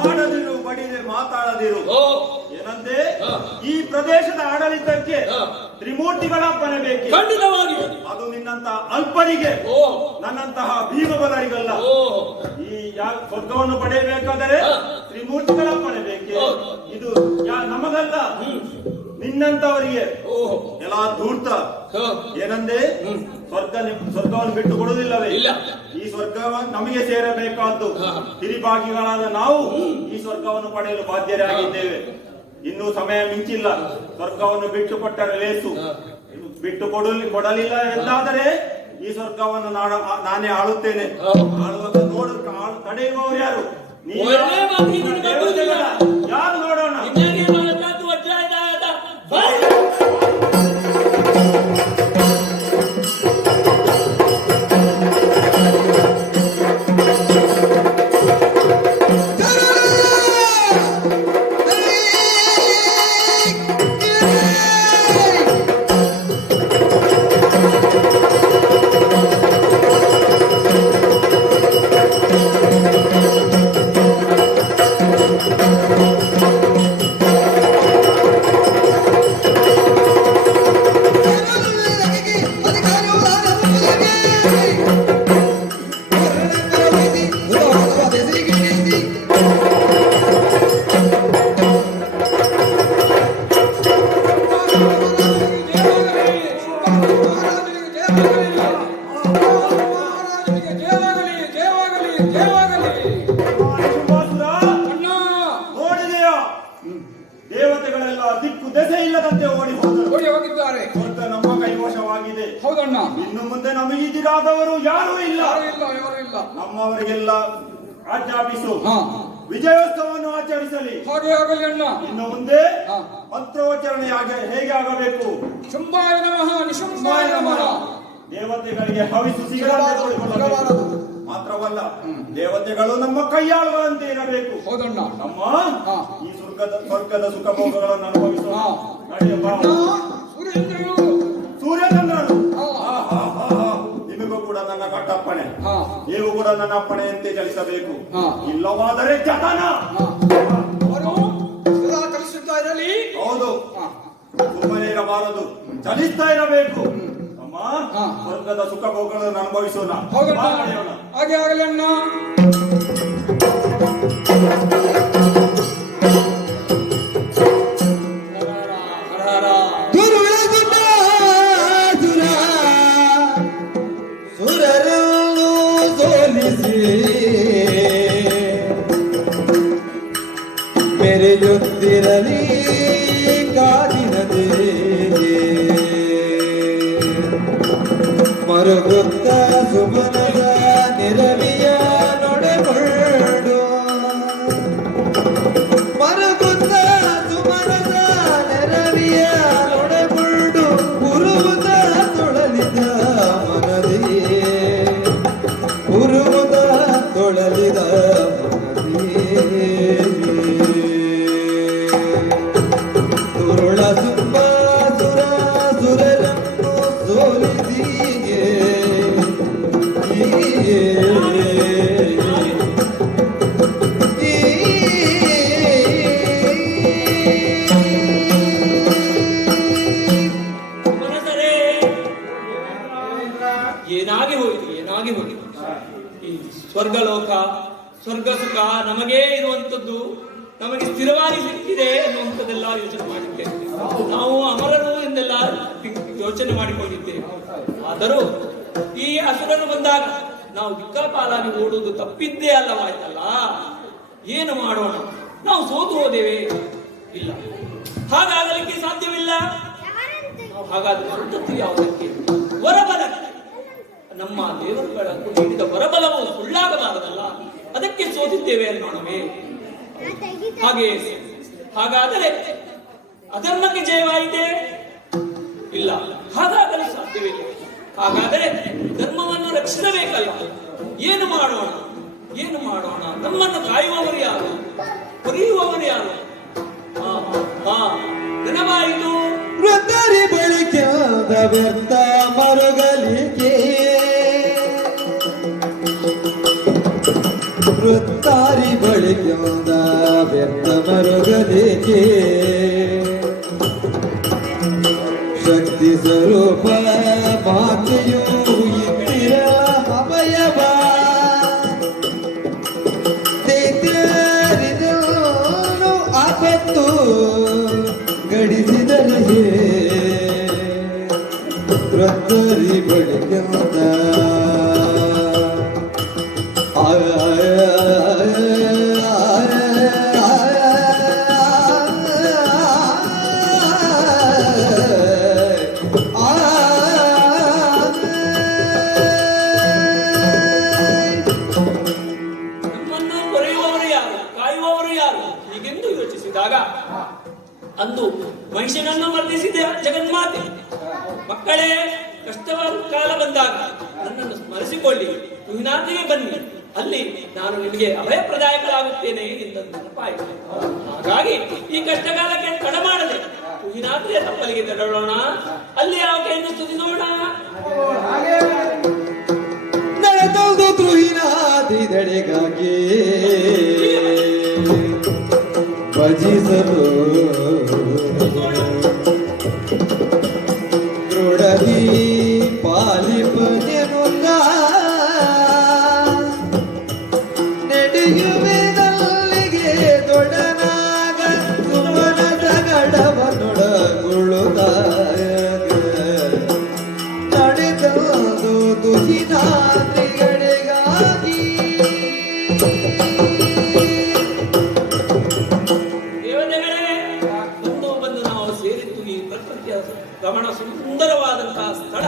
ಆಡದಿರು, ಬಡಿದೆ ಮಾತಾಡದಿರು. ಏನಂತೆ? ಈ ಪ್ರದೇಶದ ಆಡಳಿತಕ್ಕೆ ತ್ರಿಮೂರ್ತಿಗಳ ಅಪ್ಪನೆ ಬೇಕೆ. ಖಂಡಿತವಾಗಿ ಅದು ನಿನ್ನಂತ ಅಲ್ಪರಿಗೆ, ನನ್ನಂತಹ ಭೀಮಬಲರಿಗಲ್ಲ. ಈ ಸ್ವರ್ಗವನ್ನು ಪಡೆಯಬೇಕಾದರೆ ತ್ರಿಮೂರ್ತಿಗಳ ಅಪ್ಪನೆ ಬೇಕೆ. ಇದು ನಮಗಲ್ಲ, ನಿನ್ನಂತವರಿಗೆ. ಎಲ್ಲ ಧೂರ್ತ. ಏನಂದೆ? ಸ್ವರ್ಗವನ್ನು ಬಿಟ್ಟು ಕೊಡುವುದಿಲ್ಲವೇ? ಇಲ್ಲ. ಈ ಸ್ವರ್ಗ ನಮಗೆ ಸೇರಬೇಕಾದ್ದು. ಹಿರಿಭಾಗಿಗಳಾದ ನಾವು ಈ ಸ್ವರ್ಗವನ್ನು ಪಡೆಯಲು ಬಾಧ್ಯರಾಗಿದ್ದೇವೆ. ಇನ್ನೂ ಸಮಯ ಮಿಂಚಿಲ್ಲ. ಸ್ವರ್ಗವನ್ನು ಬಿಟ್ಟು ಕೊಟ್ಟರೆ ಲೇಸು. ಬಿಟ್ಟು ಕೊಡಲಿಲ್ಲ ಎಂದಾದರೆ ಈ ಸ್ವರ್ಗವನ್ನು ನಾನೇ ಆಳುತ್ತೇನೆ. ಆಳುವಾಗ ನೋಡು, ತಡೆಯುವವರು ಯಾರು? ಯಾರು ನೋಡೋಣ? ಹೌದಣ್ಣ. ಇನ್ನು ಮುಂದೆ ನಮಗಿದಿರಾದವರು ಯಾರೂ ಇಲ್ಲ. ಯಾರು ಇಲ್ಲ. ನಮ್ಮವರಿಗೆಲ್ಲ ಆಜ್ಞಾಪಿಸು. ಹಾ, ವಿಜಯೋತ್ಸವವನ್ನು ಆಚರಿಸಲಿ. ಹಾಗೆ ಆಗಲಿ ಅಣ್ಣ. ಇನ್ನು ಮುಂದೆ ಹಾ. ಮಂತ್ರೋಚ್ಚಾರಣೆ ಹೇಗೆ ಆಗಬೇಕು? ಶಂಭಾಯ ನಮಃ ನಿಶಂಭಾಯ ನಮಃ. ದೇವತೆಗಳಿಗೆ ಹವಿಸು ಸಿಗದಂತೆ ನೋಡಿಕೊಳ್ಳಬೇಕು. ಮಾತ್ರವಲ್ಲ, ದೇವತೆಗಳು ನಮ್ಮ ಕೈಯಾಳುಗಳಂತೆ ಇರಬೇಕು. ಹೌದಣ್ಣ. ನಮ್ಮ ಹಾ. ಈ ಸ್ವರ್ಗದ ಸುಖ ಭೋಗಗಳನ್ನು ಅನುಭವಿಸೋಣ. ಹಾ. ನಡೆಯಪ್ಪ. ಸೂರ್ಯೇಂದ್ರರು, ಸೂರ್ಯಚಂದ್ರನು. ಹಾ. ನಿಮಗೂ ಕೂಡ ನನ್ನ ಕಟ್ಟಪ್ಪಣೆ. ಹಾ. ನೀವು ಕೂಡ ನನ್ನ ಅಪ್ಪಣೆಯಂತೆ ಚಲಿಸಬೇಕು. ಹಾ. ಇಲ್ಲವಾದರೆ ಜತನ. ಹಾ. ಅವರು ಸದಾ ಕಲಿಸುತ್ತಾ ಇರಲಿ. ಹೌದು, ಹಾ. ಸುಮ್ಮನೆ ಇರಬಾರದು, ಚಲಿಸ್ತಾ ಇರಬೇಕು. ಅಮ್ಮ, ಹಾ. ಸ್ವರ್ಗದ ಸುಖ ಭೋಗಗಳನ್ನು ಅನುಭವಿಸೋಣ. ಹೌದಣ್ಣ. ಬಾ, ನಡೆಯೋಣ. ಹಾಗೆ ಆಗಲಿ ಅಣ್ಣ. ದುರ್ವಿಗುಣ ಸುರ ಸುರರನ್ನು ಸೋಲಿಸಿ ಮೆರೆಯುತ್ತಿರಲಿ ಕಾದಿನ ದೇಗೆ ಮರುಗುತ್ತ ಸುಮನದ ನೆರವಿಯ ನೊಡೆಮರಡು ಮರುಗುತ್ತ ಸುಮನದ ನೆರವಿಯ ನೊಡೆಮರಡು ಉರುವುದ ತೊಳಲಿದ ಮನದಿಯೇ ಉರುವುದ ತೊಳಲಿದ ಮನದಿಯೇ ತುರುಳ ತುಂಬ ಸುರ ಸುರರನ್ನು ಸೋಲಿಸಿಯೇ ಮನಸರೇ, ಏನಾಗಿ ಹೋಯಿತು. ಈ ಸ್ವರ್ಗಲೋಕ, ಸ್ವರ್ಗ ಸುಖ ನಮಗೇ ಇರುವಂತದ್ದು, ನಮಗೆ ಸ್ಥಿರವಾಗಿ ಸಿಕ್ಕಿದೆ ಅನ್ನುವಂಥದ್ದೆಲ್ಲ ಯೋಚನೆ ಮಾಡಿದ್ದೇವೆ. ನಾವು ಅಮರರು ಎಂದೆಲ್ಲ ಯೋಚನೆ ಮಾಡಿಕೊಂಡಿದ್ದೇವೆ. ಆದರೂ ಈ ಅಸುರರು ಬಂದಾಗ ನಾವು ದಿಕ್ಕಾಪಾಲಾಗಿ ಓಡುವುದು ತಪ್ಪಿದ್ದೇ ಅಲ್ಲವಾಯ್ತಲ್ಲ. ಏನು ಮಾಡೋಣ? ನಾವು ಸೋತು ಹೋದೇವೆ? ಇಲ್ಲ, ಹಾಗಾಗಲಿಕ್ಕೆ ಸಾಧ್ಯವಿಲ್ಲ. ನಾವು ಹಾಗಾದ್ರೆ ಹೊರಟದ್ದು ಯಾವುದಕ್ಕೆ? ವರಬಲಕ್ಕೆ. ನಮ್ಮ ದೇವರುಗಳನ್ನು ನೀಡಿದ ವರಬಲವು ಸುಳ್ಳಾಗಬಾರದಲ್ಲ, ಅದಕ್ಕೆ ಸೋತಿದ್ದೇವೆ ಅನ್ನೋಣವೇ? ಹಾಗಾದರೆ ಅಧರ್ಮಕ್ಕೆ ಜಯವಾಯಿತೆ? ಇಲ್ಲ, ಹಾಗಾಗಲು ಸಾಧ್ಯವಿಲ್ಲ. ಹಾಗಾದರೆ ಧರ್ಮವನ್ನು ರಕ್ಷಿಸಬೇಕಲ್ಲ. ಏನು ಮಾಡೋಣ? ನಮ್ಮನ್ನು ಕಾಯುವವರು ಯಾರು? ಹೊರೆಯುವವರು ಯಾರು? ನೆನವಾಯಿತು. ವೃದ್ಧರಿ ಬಳಿಕ್ಯಾದ ವ್ಯರ್ಥ ಮರುಗಲಿಕೆ ವೃತ್ತಾರಿ ಬಳಿಕ್ಯಾದ ವ್ಯರ್ಥ ಮರುಗಲಿಕೆ ಶಕ್ತಿ ಸ್ವರೂಪ ಮಾತೆಯು ಇತ್ತಿರ ಅಭಯವ ದೈತ್ಯರಿದನು ಆಪತ್ತು ಗಡಿಸಿದರೆ ವೃತ್ತರಿ ಬಳಿಕ್ಯಾದ ಅಂದು ಮನುಷ್ಯನನ್ನು ಮರ್ದಿಸಿದ ಜಗನ್ಮಾತೆ. ಮಕ್ಕಳೇ, ಕಷ್ಟವಾದ ಕಾಲ ಬಂದಾಗ ನನ್ನನ್ನು ಸ್ಮರಿಸಿಕೊಳ್ಳಿ, ತುಹಿನಾಥಿಗೆ ಬನ್ನಿ, ಅಲ್ಲಿ ನಾನು ನಿಮಗೆ ಅಭಯಪ್ರದಾಯಕರಾಗುತ್ತೇನೆ ಎಂದದ್ದು ನೆನಪಾಯಿತು. ಹಾಗಾಗಿ ಈ ಕಷ್ಟಕಾಲಕ್ಕೆ ತಡ ಮಾಡದೆ ತುಹಿನಾಥಿಯ ತಪ್ಪಲಿಗೆ ತೆರಳೋಣ, ಅಲ್ಲಿ ಆಕೆಯನ್ನು ಸ್ತುತಿಸೋಣ. ನಡೆದೌದು ತುಹಿನಾಥಿದೆಡೆಗಾಗಿ ಭಜಿಸಲು ದೃಢದಿ ಪಾಲಿಪನೆನುಲ್ಲ ನಡೆಯುವೆದಲ್ಲಿಗೆ ದೊಡನಾಗ ಸುಮನದ ಗಡವ ನೊಡಗುಳುತ್ತಾಯ ನಡೆದದು ತುಹಿನಾಥಿಗಡೆಗಾಗಿ. ಬಂದು ನಾವು ಸೇರಿದ್ದು ಈ ಪ್ರಕೃತಿಯ ರಮಣ ಸುಂದರವಾದಂತಹ ಸ್ಥಳ.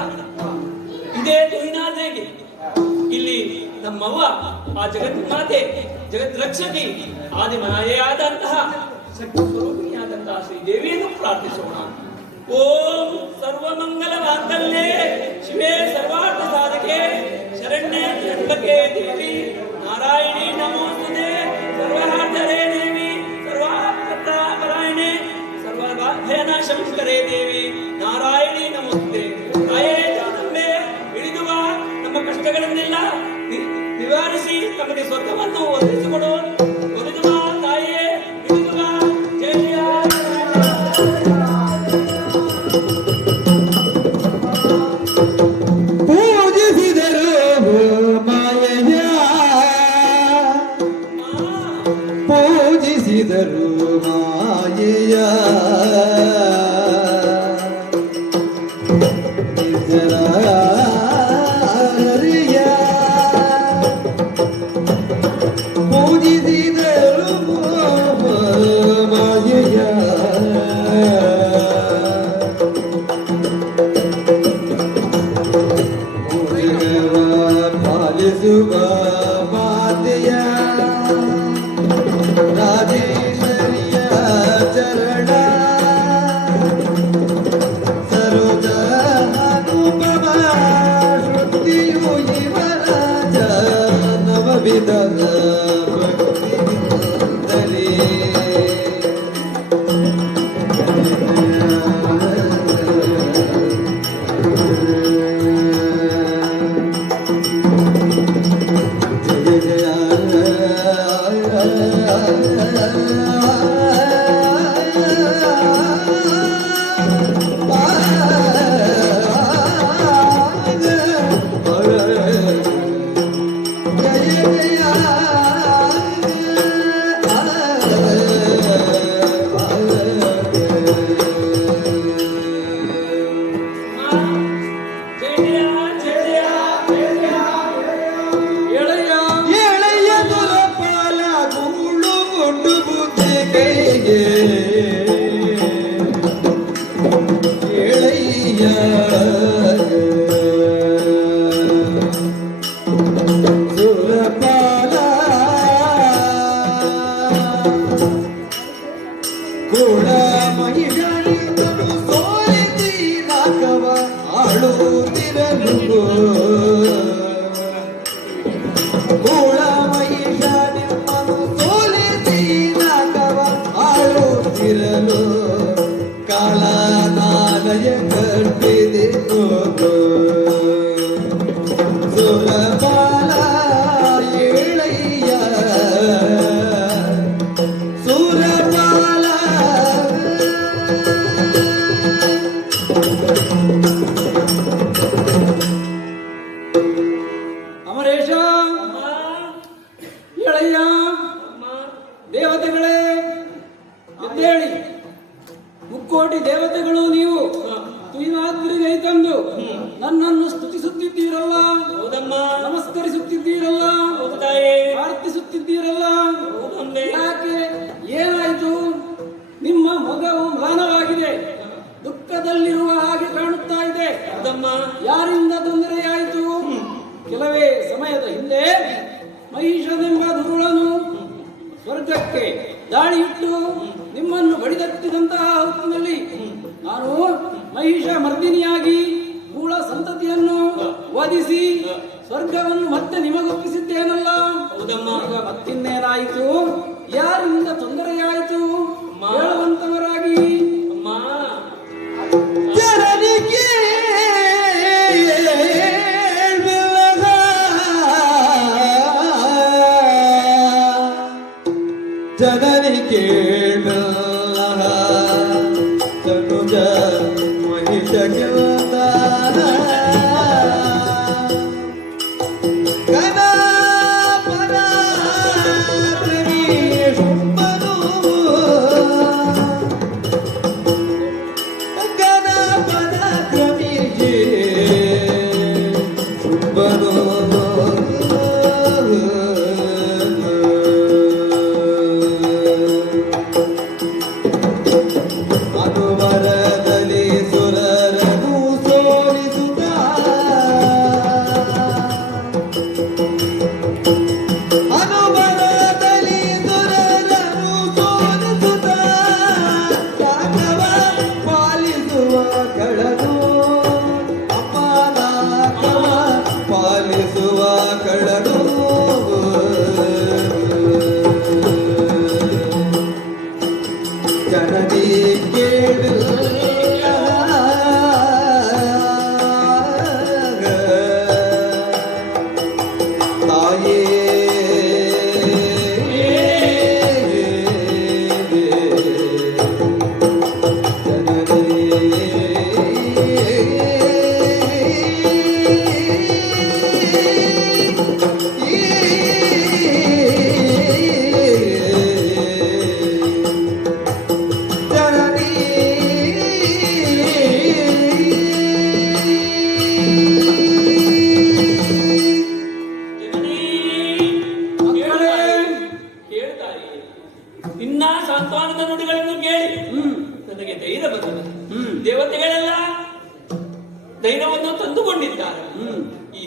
ಹೇಗೆ? ಇಲ್ಲಿ ನಮ್ಮವ್ವ ಆ ಜಗನ್ಮಾತೆ ಜಗತ್ ರಕ್ಷಕಿ ಆದಿಮಾಯೆಯಾದಂತಹ ಶಕ್ತಿ ಸ್ವರೂಪಿಣಿಯಾದಂತಹ ಶ್ರೀದೇವಿಯನ್ನು ಪ್ರಾರ್ಥಿಸೋಣ. ಓಂ ಸರ್ವಮಂಗಲ ಮಾಂಗಲ್ಯೆ ಶಿವೆ ಸರ್ವಾರ್ಥ ಸಾಧಕೆ ಶರಣ್ಯೆ ತ್ರ್ಯಂಬಕೆ ದೇವಿ ನಾರಾಯಣಿ ನಮೋಸ್ತುತೆ ಸರ್ವಹಾರ್ಧರೇ ದೇವಿ ಸರ್ವಾಪರಾಯಣೆ ಸರ್ವಭಯನಾಶಂಕರೇ ದೇವಿ ನಾರಾಯಣಿ ನಮೋಸ್ತುತೆ. ತಾಯೇ ಜಗದಂಬೆ, ಇಳಿದು ಬಾ, ನಮ್ಮ ಕಷ್ಟಗಳನ್ನೆಲ್ಲ ನಿವಾರಿಸಿ ನಮಗೆ ಸ್ವರ್ಗವನ್ನು ಒದಗಿಸಿಕೊಡು. ಒಲಿದು ಬಾ ತಾಯೇ, ಇಳಿದು ಬಾ. ಜಯ ಪೂಜಿಸಿದರು ಮಾಯೆಯ, ಪೂಜಿಸಿದರು ಮಾಯೆಯ ನಿಜರಾರಿಯ, ಪೂಜಿಸಿದರು ಮಾಯೆಯ ಪಾಲಿಸುವ ಮಾತೆಯ ರಾಜೇಶ್ವರಿಯ ಚರಣ ಸರೋಜ ಅನುಪಮ ಶ್ರುತಿಯು ಇವರ ನವವಿಧದ ಭಕ್ತಿಯಿಂದಲೇ ಕೂಡ ಮಹಿಷನಿಂದಲೂ ಸೋಲಿಸಿ ನಾಕವ ಆಳುತ್ತಿರಲು, ಕೂಡ ಮಹಿಷನಿಂದಲೂ ಸೋಲಿಸಿ ನಾಕವ ಆಳುತ್ತಿರಲು ಕಾಳನಾಲಯ ಕಟ್ಟಿದೆ ಸುರಬಾಲ ಏಳಯ್ಯ ಸುರಬಾಲ. ಅಮರೇಶ, ಎಳಯ್ಯ, ದೇವತೆಗಳೇ ಎದ್ದೇಳಿ. ಮುಕ್ಕೋಟಿ ದೇವತೆಗಳು ನೀವು ತುಯಿನಾದ್ರಿಗೆ ತಂದು ನನ್ನನ್ನು ಸ್ತುತಿಸುತ್ತಿದ್ದೀರಲ್ಲ, ಹೌದಮ್ಮ. ನಮಸ್ಕರಿಸುತ್ತಿದ್ದೀರಲ್ಲ, ಹೌದು ತಾಯೇ. ಪ್ರಾರ್ಥಿಸುತ್ತಿದ್ದೀರಲ್ಲ. ಹೌದಮ್ಮೆ. ಯಾಕೆ? ಏನಾಯಿತು? ನಿಮ್ಮ ಮೊಗವು ಮ್ಲಾನವಾಗಿದೆ, ದುಃಖದಲ್ಲಿರುವ ಹಾಗೆ ಕಾಣುತ್ತಾ ಇದೆ. ಹೌದಮ್ಮ. ಯಾರಿಂದ ತೊಂದರೆಯಾಯಿತು? ಕೆಲವೇ ಸಮಯದ ಹಿಂದೆ ಮಹಿಷನೆಂಬ ದುರುಳನು ಸ್ವರ್ಗಕ್ಕೆ ದಾಳಿಯಿಟ್ಟು ನಿಮ್ಮನ್ನು ಬಡಿದತ್ತಿದಂತಹ ಹೊತ್ತಿನಲ್ಲಿ ನಾನು ಮಹಿಷ ಮರ್ದಿನಿಯಾಗಿ ಮೂಳ ಸಂತತಿಯನ್ನು ವಧಿಸಿ ಸ್ವರ್ಗವನ್ನು ಮತ್ತೆ ನಿಮಗೊಪ್ಪಿಸಿದ್ದೇನಲ್ಲ. ಹೌದಮ್ಮ. ಈಗ ಮತ್ತಿನ್ನೇನಾಯಿತು? ಯಾರಿಂದ ತೊಂದರೆಯಾಯಿತು? ಹೇಳುವಂತವರಾಗಿ. ಅಮ್ಮ, ಜನನಿಗೆ ಜನನಿ ಕೇಳಲ್ಲ ತನುಜ ಮಹಿಷ ಗೆಲ್ತಾನ ಗಣಪನ ಪ್ರವೇಶುಂಬನು ಗಣಪನ ಕ್ರಮಿಗೆ ಶುಂಬನು ಅನುವರದಲ್ಲಿ ಸುರರನು ಸೋಲಿಸುತ್ತ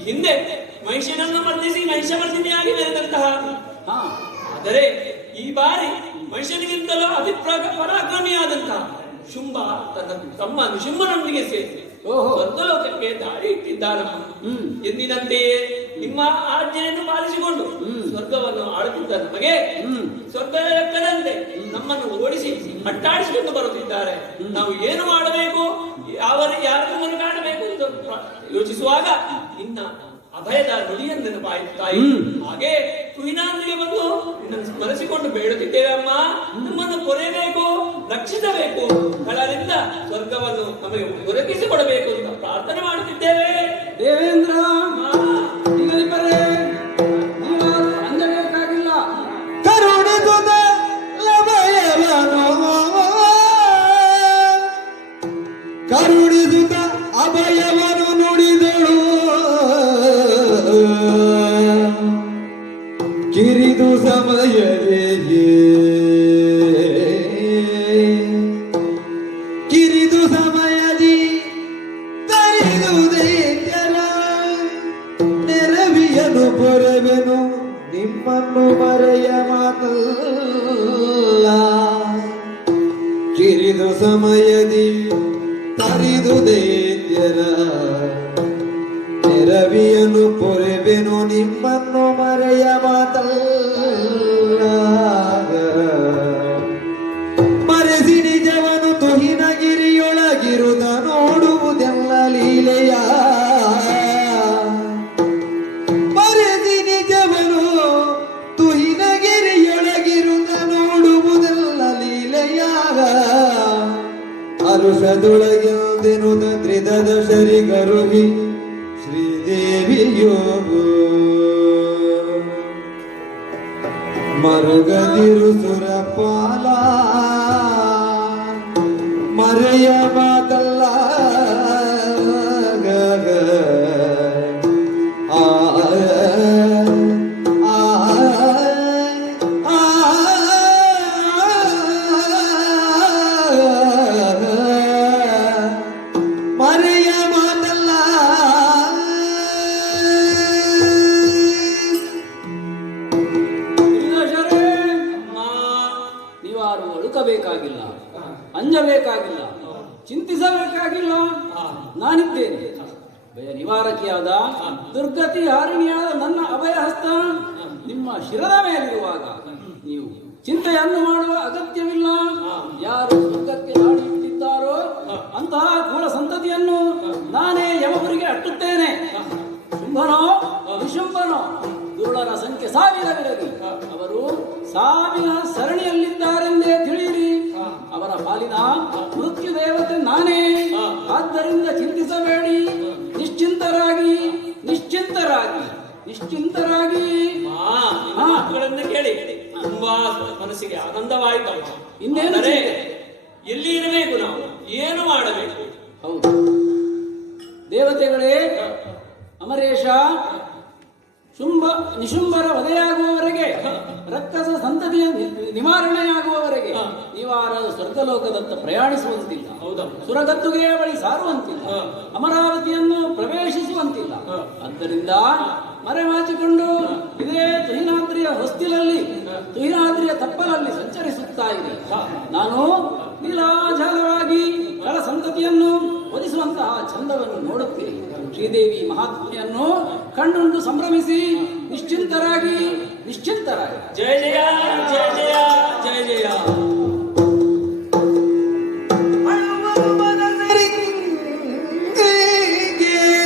ಹಿಂದೆ ಮಹಿಷನನ್ನು ಮರ್ದಿಸಿ ಮಹಿಷಮರ್ದಿನಿಯಾಗಿ ಮೆರೆದಂತಹ ಹಾ ಆದರೆ ಈ ಬಾರಿ ಮನುಷ್ಯನಿಗಿಂತಲೂ ಪರಾಕ್ರಮಿಯಾದಂತಹ ಶುಂಭ ತನ್ನ ತಮ್ಮ ನಿಶುಂಭನೊಂದಿಗೆ ಸೇರಿ ಸ್ವರ್ಗಲೋಕಕ್ಕೆ ದಾರಿ ಇಟ್ಟಿದ್ದಾನಮ್ಮ. ಎಂದಿನಂತೆಯೇ ನಿಮ್ಮ ಆಜ್ಞೆಯನ್ನು ಪಾಲಿಸಿಕೊಂಡು ಸ್ವರ್ಗವನ್ನು ಆಳುತ್ತಿದ್ದ ನಮಗೆ ಸ್ವರ್ಗ ಲೆಕ್ಕದಂತೆ ನಮ್ಮನ್ನು ಓಡಿಸಿ ಅಟ್ಟಾಡಿಸಿಕೊಂಡು ಬರುತ್ತಿದ್ದಾರೆ. ನಾವು ಏನು ಮಾಡಬೇಕು, ಯಾರನ್ನು ಕಾಣಬೇಕು ಎಂದು ಯೋಚಿಸುವಾಗ ಇನ್ನ ಅಭಯದ ನುಡಿಯನ್ನು ನೆನಪಾಯಿತು ತಾಯಿ. ಹಾಗೆ ತುಹಿನಾಂದಿಗೆ ಬಂದು ನಿನ್ನನ್ನು ಸ್ಮರಿಸಿಕೊಂಡು ಬೇಡುತ್ತಿದ್ದೇವೆ ಅಮ್ಮ, ನಮ್ಮನ್ನು ಕೊರೆಯಬೇಕು, ರಕ್ಷಿಸಬೇಕು, ಕಳರಿಂದ ಸ್ವರ್ಗವನ್ನು ನಮಗೆ ದೊರಕಿಸಿಕೊಡಬೇಕು ಅಂತ ಪ್ರಾರ್ಥನೆ ಮಾಡುತ್ತಿದ್ದೇವೆ. ದೇವೇಂದ್ರ ನೀವರಿಬ್ಬರೇ ನೀವು ಅಂಜಬೇಕಾಗಿಲ್ಲ. ಕರುಣಿಸುತ್ತ ಅಭಯವನು ಕರುಣಿಸುತ್ತ ಅಭಯವನು ನುಡಿದಳು. ಕಿರಿದು ಸಮಯದಲ್ಲಿ ಕಿರಿದು ಸಮಯದಿ ತರಿದು ದೈತ್ಯರ ನೆರವಿಯನು ಪೊರೆವೆನು ನಿಮ್ಮನ್ನು ಮರೆಯ ಮಾತಲ್ಲ. ಕಿರಿದು ಸಮಯದಿ ತರಿದು ದೈತ್ಯರ ನೆರವಿಯನು ಪೊರೆವೆನು ನಿಮ್ಮನ್ನು ಮರೆಯ ಮಾತಲ್ಲ. ಮರೆಸಿ ನಿಜವನು ತುಹಿನಗಿರಿಯೊಳಗಿರುದ ನೋಡುವುದೆಲ್ಲ ಲೀಲೆಯ. ಮರೆಸಿ ನಿಜವನು ತುಹಿನಗಿರಿಯೊಳಗಿರುದ ನೋಡುವುದೆಲ್ಲ ಲೀಲೆಯ. ಅರುಷದೊಳಗೆಂದೆನುದ ತ್ರಿದದ ಶರಿಗರುಗಿ ಶ್ರೀದೇವಿಯೋ ಮರುಗದಿರು ಸುರಪಾಲ ಮರೆಯ ಮಾತಲ್ಲ. ಮರೆಯ ಮಾತಲ್ಲ. ನೀವಾರು ಅಳುಕಬೇಕಾಗಿಲ್ಲ, ಅಂಜಬೇಕಾಗಿಲ್ಲ, ಚಿಂತಿಸಬೇಕಾಗಿಲ್ಲ. ನಾನಿದ್ದೇನೆ. ಭಯ ನಿವಾರಕಿಯಾದ ದುರ್ಗತಿ ಹಾರಿಣಿಯಾದ ನನ್ನ ಅಭಯ ಹಸ್ತ ನಿಮ್ಮ ಶಿರದ ಮೇಲಿರುವಾಗ ನೀವು ಚಿಂತೆಯನ್ನು ಮಾಡುವ ಅಗತ್ಯವಿಲ್ಲ. ಯಾರು ದುರ್ಗಕ್ಕೆ ದಾಳಿ ಇಟ್ಟಿದ್ದಾರೋ ಅಂತಹ ಕುಲ ಸಂತತಿಯನ್ನು ನಾನೇ ಯಮಪುರಿಗೆ ಅಟ್ಟುತ್ತೇನೆ. ಶುಂಭನೋ ನಿಶುಂಭನೋ ದುರುಳರ ಸಂಖ್ಯೆ ಸಾವಿರವಿರಲಿ, ಅವರು ಸಾವಿನ ಸರಣಿಯಲ್ಲಿದ್ದಾರೆಂದೇ ತಿಳಿಯಿರಿ. ಅವರ ಪಾಲಿನ ಮೃತ್ಯು ದೇವತೆ ನಾನೇ. ಆದ್ದರಿಂದ ಚಿಂತಿಸಬೇಡಿ, ನಿಶ್ಚಿಂತರಾಗಿ ನಿಶ್ಚಿಂತರಾಗಿ ನಿಶ್ಚಿಂತರಾಗಿ. ಮಾತುಗಳನ್ನು ಕೇಳಿ ತುಂಬಾ ಮನಸ್ಸಿಗೆ ಆನಂದವಾಯಿತು. ಇನ್ನೇನು ಎಲ್ಲಿ ಇರಬೇಕು, ನಾವು ಏನು ಮಾಡಬೇಕು? ಹೌದು ದೇವತೆಗಳೇ, ಅಮರೇಶ ನಿಶುಂಭರ ವಧೆಯಾಗುವವರೆಗೆ, ರಕ್ಕಸ ಸಂತತಿಯ ನಿವಾರಣೆಯಾಗುವವರೆಗೆ ನೀವಾರ ಸ್ವರ್ಗಲೋಕದತ್ತ ಪ್ರಯಾಣಿಸುವಂತಿಲ್ಲ. ಸುರಗದ್ದುಗೆಯ ಬಳಿ ಸಾರುವಂತಿಲ್ಲ, ಅಮರಾವತಿಯನ್ನು ಪ್ರವೇಶಿಸುವಂತಿಲ್ಲ. ಆದ್ದರಿಂದ ಮರೆಮಾಚಿಕೊಂಡು ಇದೇ ತುಹಿನಾದ್ರಿಯ ಹೊಸ್ತಿಲಲ್ಲಿ, ತುಹಿನಾದ್ರಿಯ ತಪ್ಪಲಲ್ಲಿ ಸಂಚರಿಸುತ್ತಾ ಇದೆ. ನಾನು ನೀಲಾಜಾಲವಾಗಿ ಕಳ ಸಂತತಿಯನ್ನು ಒದಿಸುವಂತಹ ಚಂದವನ್ನು ನೋಡುತ್ತೀರಿ. ಶ್ರೀದೇವಿ ಮಹಾತ್ಮೆಯನ್ನು ಕಂಡುಂಡು ಸಂಭ್ರಮಿಸಿ ನಿಶ್ಚಿಂತರಾಗಿ ನಿಶ್ಚಿಂತರಾಗಿ. ಜಯ ಜಯ ಜಯ ಜಯ ಜಯ ಜಯ.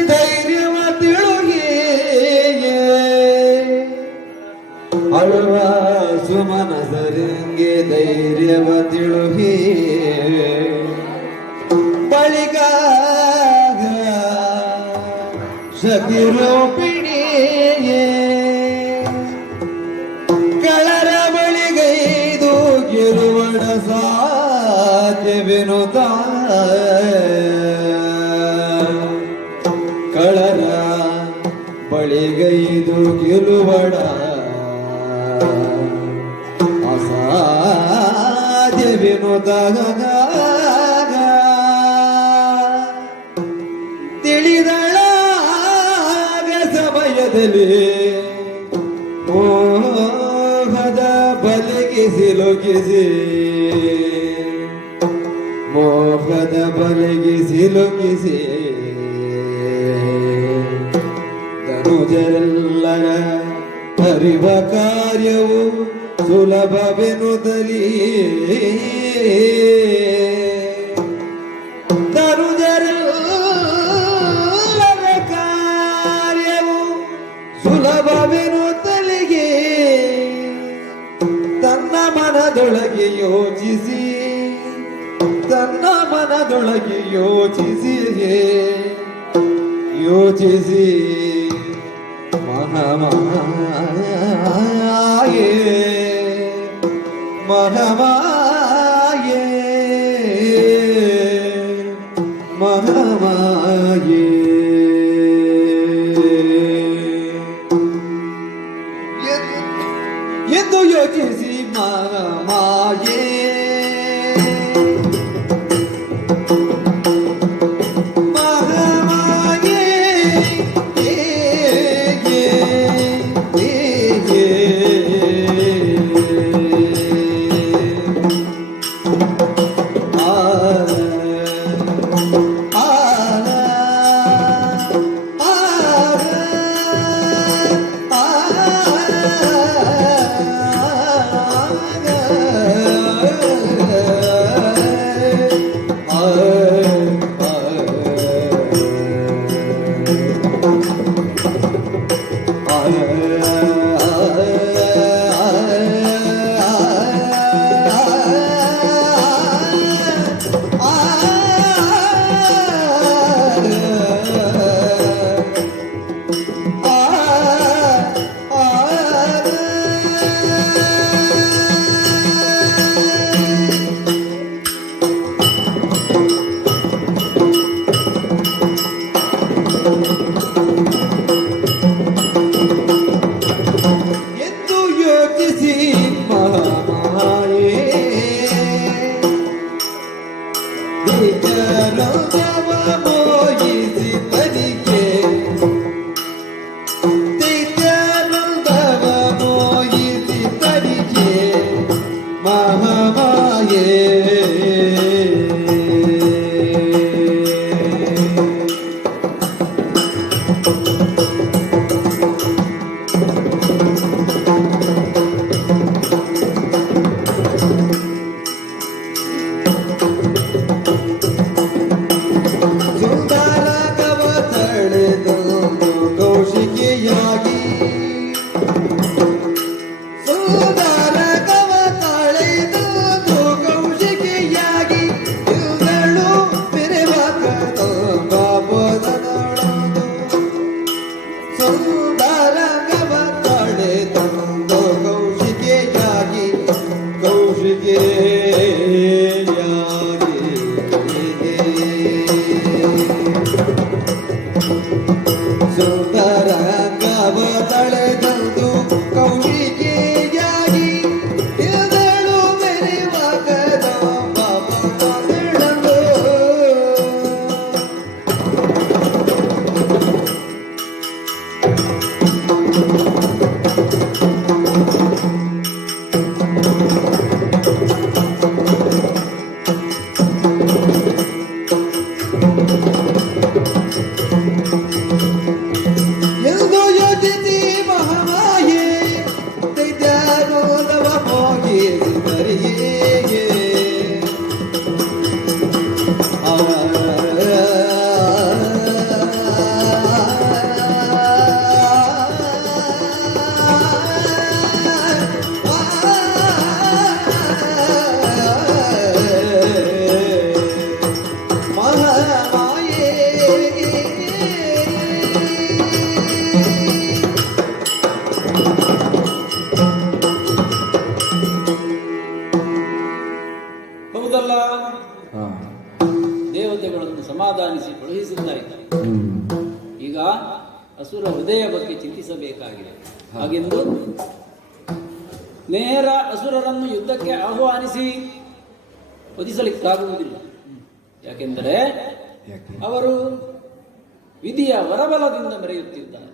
ಧೈರ್ಯವ ತಿಳುಗೆ ಅಳುವ ಸುಮನಸರಿಂಗೆ ಧೈರ್ಯವ ತಿಳುಗೆ ಬಳಿಕ ಶತಿರೂಪಿಣಿಯೇ ಕಳರ ಬಳಿಗೈದು ಗೆಲುವಡ ಸಾಧ್ಯವೆನುತ ಕಳರ ಬಳಿಗೈದು ಗೆಲುವಡ ಅಸಾಧ್ಯವೆನುತ ತಿಳಿದಳಾಗ ಮಾಯದಲ್ಲಿ ಮೋಹದ ಬಲೆಗೆ ಸಿಲುಕಿಸಿ ಮೋಹದ ಬಲೆಗೆ ಸಿಲುಕಿಸಿ ಧನುಜರೆಲ್ಲರ ಅರಿವ ಕಾರ್ಯವು ಸುಲಭವೆನುತ್ತಲೀ ಧನುಜರೆಲ್ಲರ ಕಾರ್ಯವು ಸುಲಭವೆನುತ್ತಲಿಗೆ ತನ್ನ ಮನದೊಳಗೆ ಯೋಚಿಸಿ ತನ್ನ ಮನದೊಳಗೆ ಯೋಚಿಸಿ ಮಹಾಮಾಯೆ ಮಹಾಮಾಯೆ ಮಹಾಮಾಯೆ ಎಂದು ಯೋಚಿಸಿ ಮಹಾಮಾಯೆ ದೇವತೆಗಳನ್ನು ಸಮಾಧಾನಿಸಿ ಕಳುಹಿಸುತ್ತಾ ಇದ್ದಾರೆ. ಈಗ ಅಸುರ ಹೃದಯ ಬಗ್ಗೆ ಚಿಂತಿಸಬೇಕಾಗಿದೆ. ಹಾಗೆಂದು ನೇರ ಅಸುರರನ್ನು ಯುದ್ಧಕ್ಕೆ ಆಹ್ವಾನಿಸಿ ವಧಿಸಲಿಕ್ಕಾಗುವುದಿಲ್ಲ. ಯಾಕೆಂದರೆ ಅವರು ವಿಧಿಯ ವರಬಲದಿಂದ ಮೆರೆಯುತ್ತಿದ್ದಾರೆ.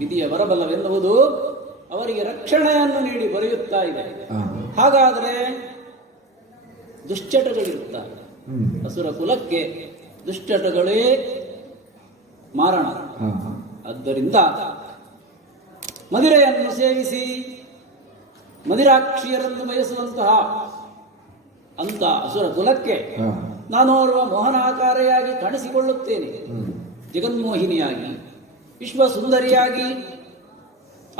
ವಿಧಿಯ ವರಬಲವೆನ್ನುವುದು ಅವರಿಗೆ ರಕ್ಷಣೆಯನ್ನು ನೀಡಿ ಬರೆಯುತ್ತಾ ಇದೆ. ಹಾಗಾದರೆ ದುಶ್ಚಟಗಳಿರುತ್ತಾರೆ. ಅಸುರ ಕುಲಕ್ಕೆ ದುಶ್ಚಟಗಳೇ ಮಾರಣ. ಆದ್ದರಿಂದ ಮದಿರೆಯನ್ನು ಸೇವಿಸಿ ಮದಿರಾಕ್ಷಿಯರನ್ನು ಬಯಸುವಂತಹ ಅಂತ ಅಸುರ ಕುಲಕ್ಕೆ ನಾನೋರ್ವ ಮೋಹನಾಕಾರಿಯಾಗಿ ಕಾಣಿಸಿಕೊಳ್ಳುತ್ತೇನೆ. ಜಗನ್ಮೋಹಿನಿಯಾಗಿ, ವಿಶ್ವಸುಂದರಿಯಾಗಿ,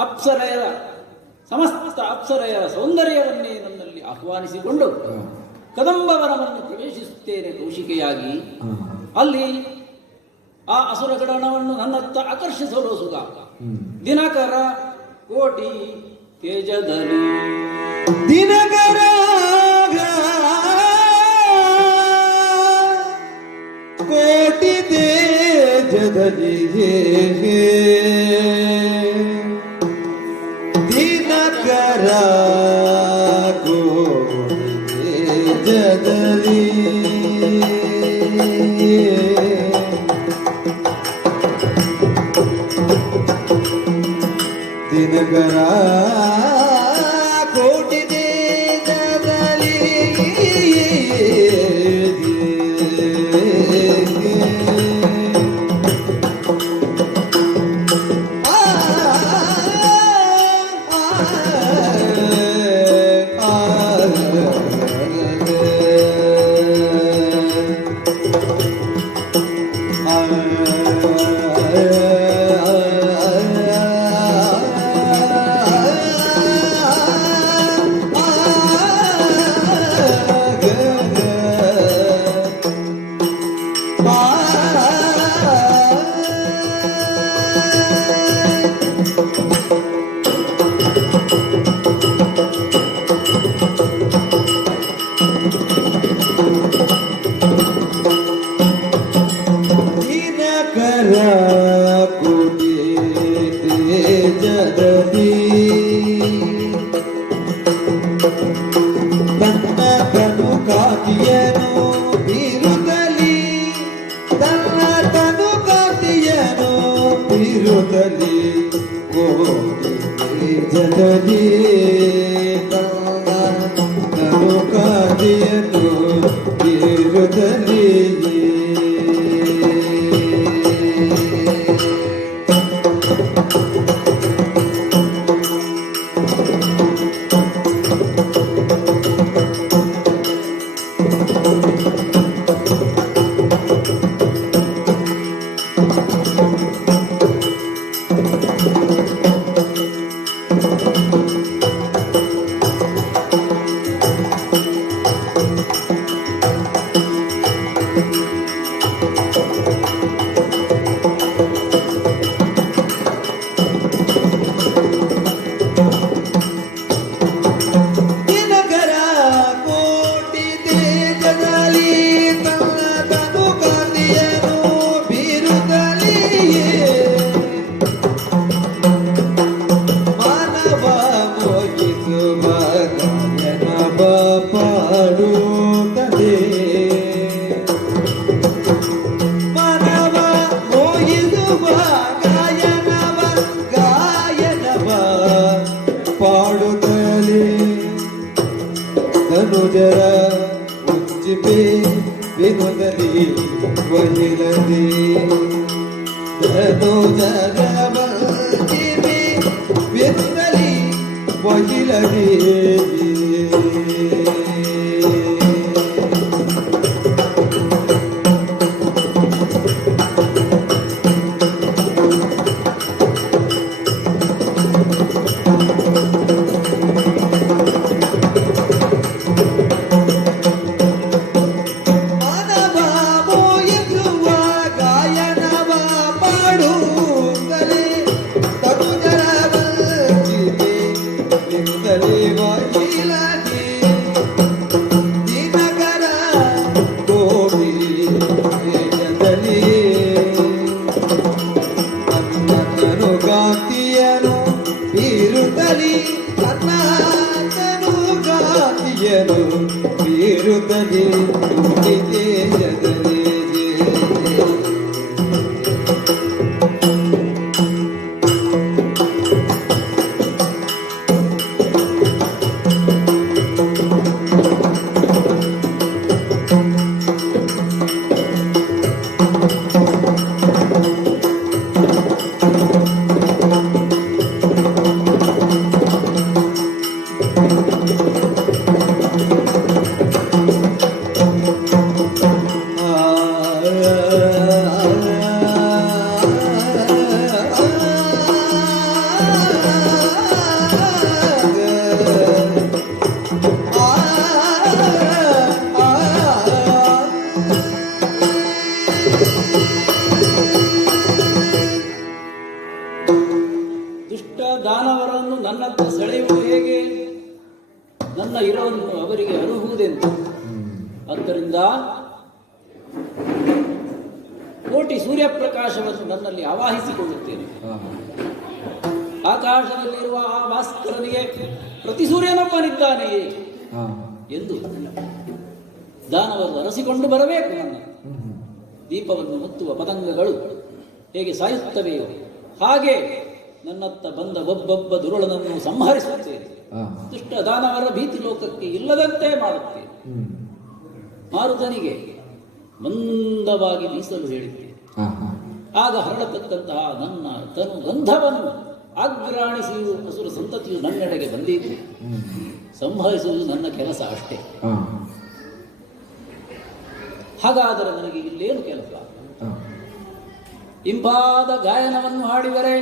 ಅಪ್ಸರೆಯರ ಸಮಸ್ತ ಅಪ್ಸರೆಯರ ಸೌಂದರ್ಯವನ್ನೇ ನನ್ನಲ್ಲಿ ಆಹ್ವಾನಿಸಿಕೊಂಡು ಕದಂಬವನವನ್ನು ಪ್ರವೇಶಿಸುತ್ತೇನೆ ಕೌಶಿಕೆಯಾಗಿ. ಅಲ್ಲಿ ಆ ಅಸುರಗಣವನ್ನು ನನ್ನತ್ತ ಆಕರ್ಷಿಸಲು ಸುಗ ದಿನಕರ ಕೋಟಿ ತೇಜದಲ್ಲಿ ದಿನಕರ ಕೋಟಿ ತೇಜದಲ್ಲಿ ದಿನಕರ ಕೋಟಿ ತೇಜದಲ್ಲಿ ದಿನಕರ ಕೋಟಿ ತೇಜದಲ್ಲಿ ಧನುಜರ ಉಜ್ಜಿಪೆ ವಿನುದಲಿ ವಹಿಲದೆ ಧನುಜರ ಉಜ್ಜಿಪೆ ವಿನುದಲಿ ವಹಿಲದೆ ಬೀರುತ್ತದೆ ದಾನವರನ್ನು ನನ್ನತ್ತ ಸೆಳೆಯುವುದು ಹೇಗೆ? ನನ್ನ ಇರವನ್ನು ಅವರಿಗೆ ಅನುಭುವುದೆಂದು. ಆದ್ದರಿಂದ ಕೋಟಿ ಸೂರ್ಯಪ್ರಕಾಶವನ್ನು ನನ್ನಲ್ಲಿ ಆವಾಹಿಸಿಕೊಳ್ಳುತ್ತೇನೆ. ಆಕಾಶದಲ್ಲಿರುವ ಆ ಭಾಸ್ಕರನಿಗೆ ಪ್ರತಿ ಸೂರ್ಯನೊಬ್ಬನಿದ್ದಾನೆಯೇ ಎಂದು ದಾನವರು ಅರಸಿಕೊಂಡು ಬರಬೇಕು. ನನ್ನ ದೀಪವನ್ನು ಮುತ್ತುವ ಪತಂಗಗಳು ಹೇಗೆ ಸಾಯುತ್ತವೆಯೋ ಹಾಗೆ ನನ್ನತ್ತ ಬಂದ ಒಬ್ಬೊಬ್ಬ ದುರುಳನನ್ನು ಸಂಹರಿಸುತ್ತೇನೆ. ದುಷ್ಟ ದಾನವರ ಭೀತಿ ಲೋಕಕ್ಕೆ ಇಲ್ಲದಂತೆ ಮಾಡುತ್ತೇನೆ. ಮಾರುತನಿಗೆ ಮಂದವಾಗಿ ಬೀಸಲು ಹೇಳಿದ್ದೇನೆ. ಆಗ ಹರಡತಕ್ಕಂತಹ ನನ್ನ ತನು ಗಂಧವನ್ನು ಆಗ್ರಾಣಿಸಿಯೂ ಹಸುರ ಸಂತತಿಯು ನನ್ನೆಡೆಗೆ ಬಂದಿದ್ದು. ಸಂಹರಿಸುವುದು ನನ್ನ ಕೆಲಸ ಅಷ್ಟೇ. ಹಾಗಾದರೆ ನನಗೆ ಇಲ್ಲೇನು ಕೆಲಸ? ಇಂಪಾದ ಗಾಯನವನ್ನು ಹಾಡಿದರೆ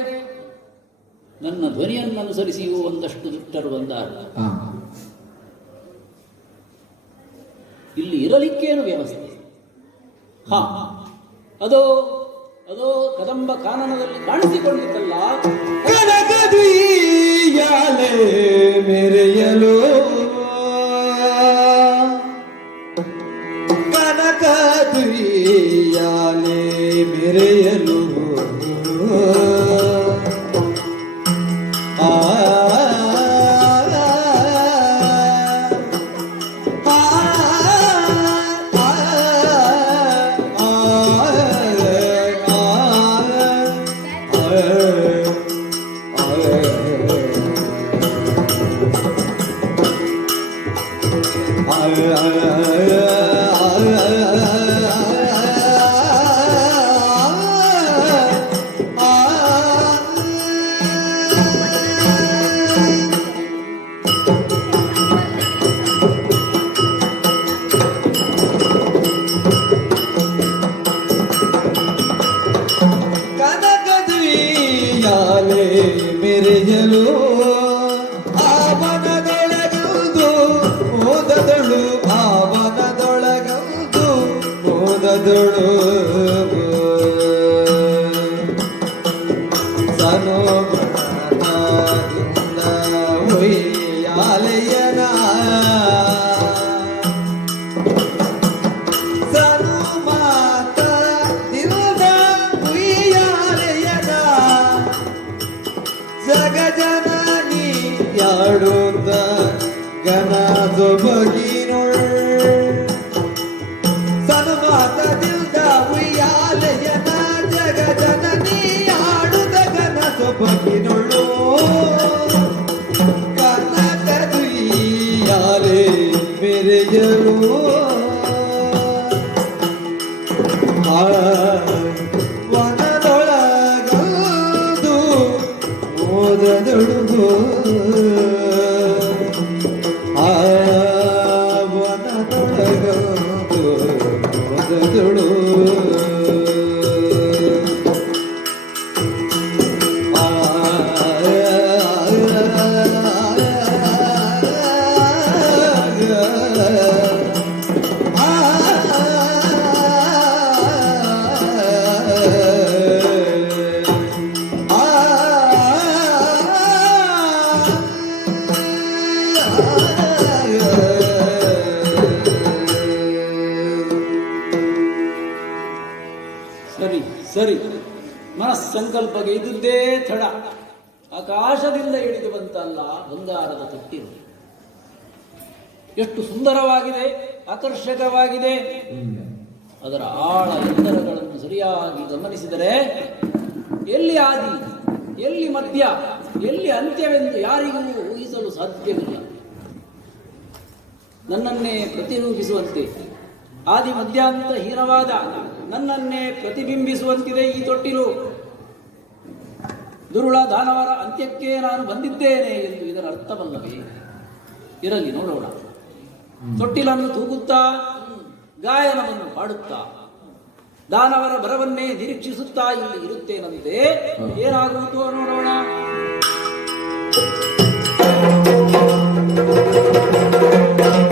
ನನ್ನ ಧ್ವನಿಯನ್ನು ಅನುಸರಿಸಿಯೂ ಒಂದಷ್ಟು ದುಷ್ಟರು ಬಂದಾರ. ಇಲ್ಲಿ ಇರಲಿಕ್ಕೇನು ವ್ಯವಸ್ಥೆ? ಅದೋ ಅದೋ ಕದಂಬ ಕಾನನದಲ್ಲಿ ಕಾಣಿಸಿಕೊಂಡಿದ್ದಲ್ಲ, ಕನಕದುಯ್ಯಾಲೆ ಮೆರೆಯಲು, ಕನಕದುಯ್ಯಾಲೆ ಮೆರೆಯಲು ಮೆರೆಯಲು ಆವನದೊಳಗಂದು ಮೋದದಳು, ಆವನದೊಳಗಂದು ಮೋದದಳು ಸನೋಮನದಿಂದ ಒಯ್ಯಾಲೆಯನ, ಸನುಮಾತದಿಂದ ಒಯ್ಯಾಲೆಯನ ಜಗಜನನಿ ಯಾಡುತ್ತ ಗನ ಸೊಬಗಿನೊಳ್, ಸನುಮಾತದಿಂದ ಉಯ್ಯಾಲೆಯನ ಜಗಜನನಿ ಯಾಡುತ್ತ ಗನ ಸೊಬಗಿನೊಳು, ಕನಕದುಯ್ಯಾಲೆ ಮೆರೆಯಲು ವನದೊಳಗಂದು ಮೋದದೊಳು, ವನದೊಳಗಂದು ಮೋದದೊಳು ಸರಿ ಸರಿ, ಮನಸ್ಸಂಕಲ್ಪಗೆ ಇದ್ದುದೇ ತಡ. ಆಕಾಶದಿಂದ ಇಳಿದು ಬಂತಲ್ಲ ಬಂಗಾರದ ತೊಟ್ಟಿಲು, ಎಷ್ಟು ಸುಂದರವಾಗಿದೆ, ಆಕರ್ಷಕವಾಗಿದೆ. ಅದರ ಆಳ ಎತ್ತರಗಳನ್ನು ಸರಿಯಾಗಿ ಗಮನಿಸಿದರೆ ಎಲ್ಲಿ ಆದಿ, ಎಲ್ಲಿ ಮಧ್ಯ, ಎಲ್ಲಿ ಅಂತ್ಯವೆಂದು ಯಾರಿಗೂ ಊಹಿಸಲು ಸಾಧ್ಯವಿಲ್ಲ. ನನ್ನನ್ನೇ ಪ್ರತಿರೂಪಿಸುವಂತೆ, ಆದಿ ಮಧ್ಯಾಂತ ಹೀನವಾದ ನನ್ನನ್ನೇ ಪ್ರತಿಬಿಂಬಿಸುವಂತಿದೆ ಈ ತೊಟ್ಟಿಲು. ದುರುಳ ದಾನವರ ಅಂತ್ಯಕ್ಕೆ ನಾನು ಬಂದಿದ್ದೇನೆ ಎಂದು ಇದರ ಅರ್ಥವಲ್ಲವೇ? ಇರಲಿ, ನೋಡೋಣ. ತೊಟ್ಟಿಲನ್ನು ತೂಗುತ್ತಾ ಗಾಯನವನ್ನು ಹಾಡುತ್ತಾ ದಾನವರ ಬರವನ್ನೇ ನಿರೀಕ್ಷಿಸುತ್ತಾ ಇಲ್ಲಿ ಇರುತ್ತೇನಂತೆ. ಏನಾಗುವುದು ನೋಡೋಣ.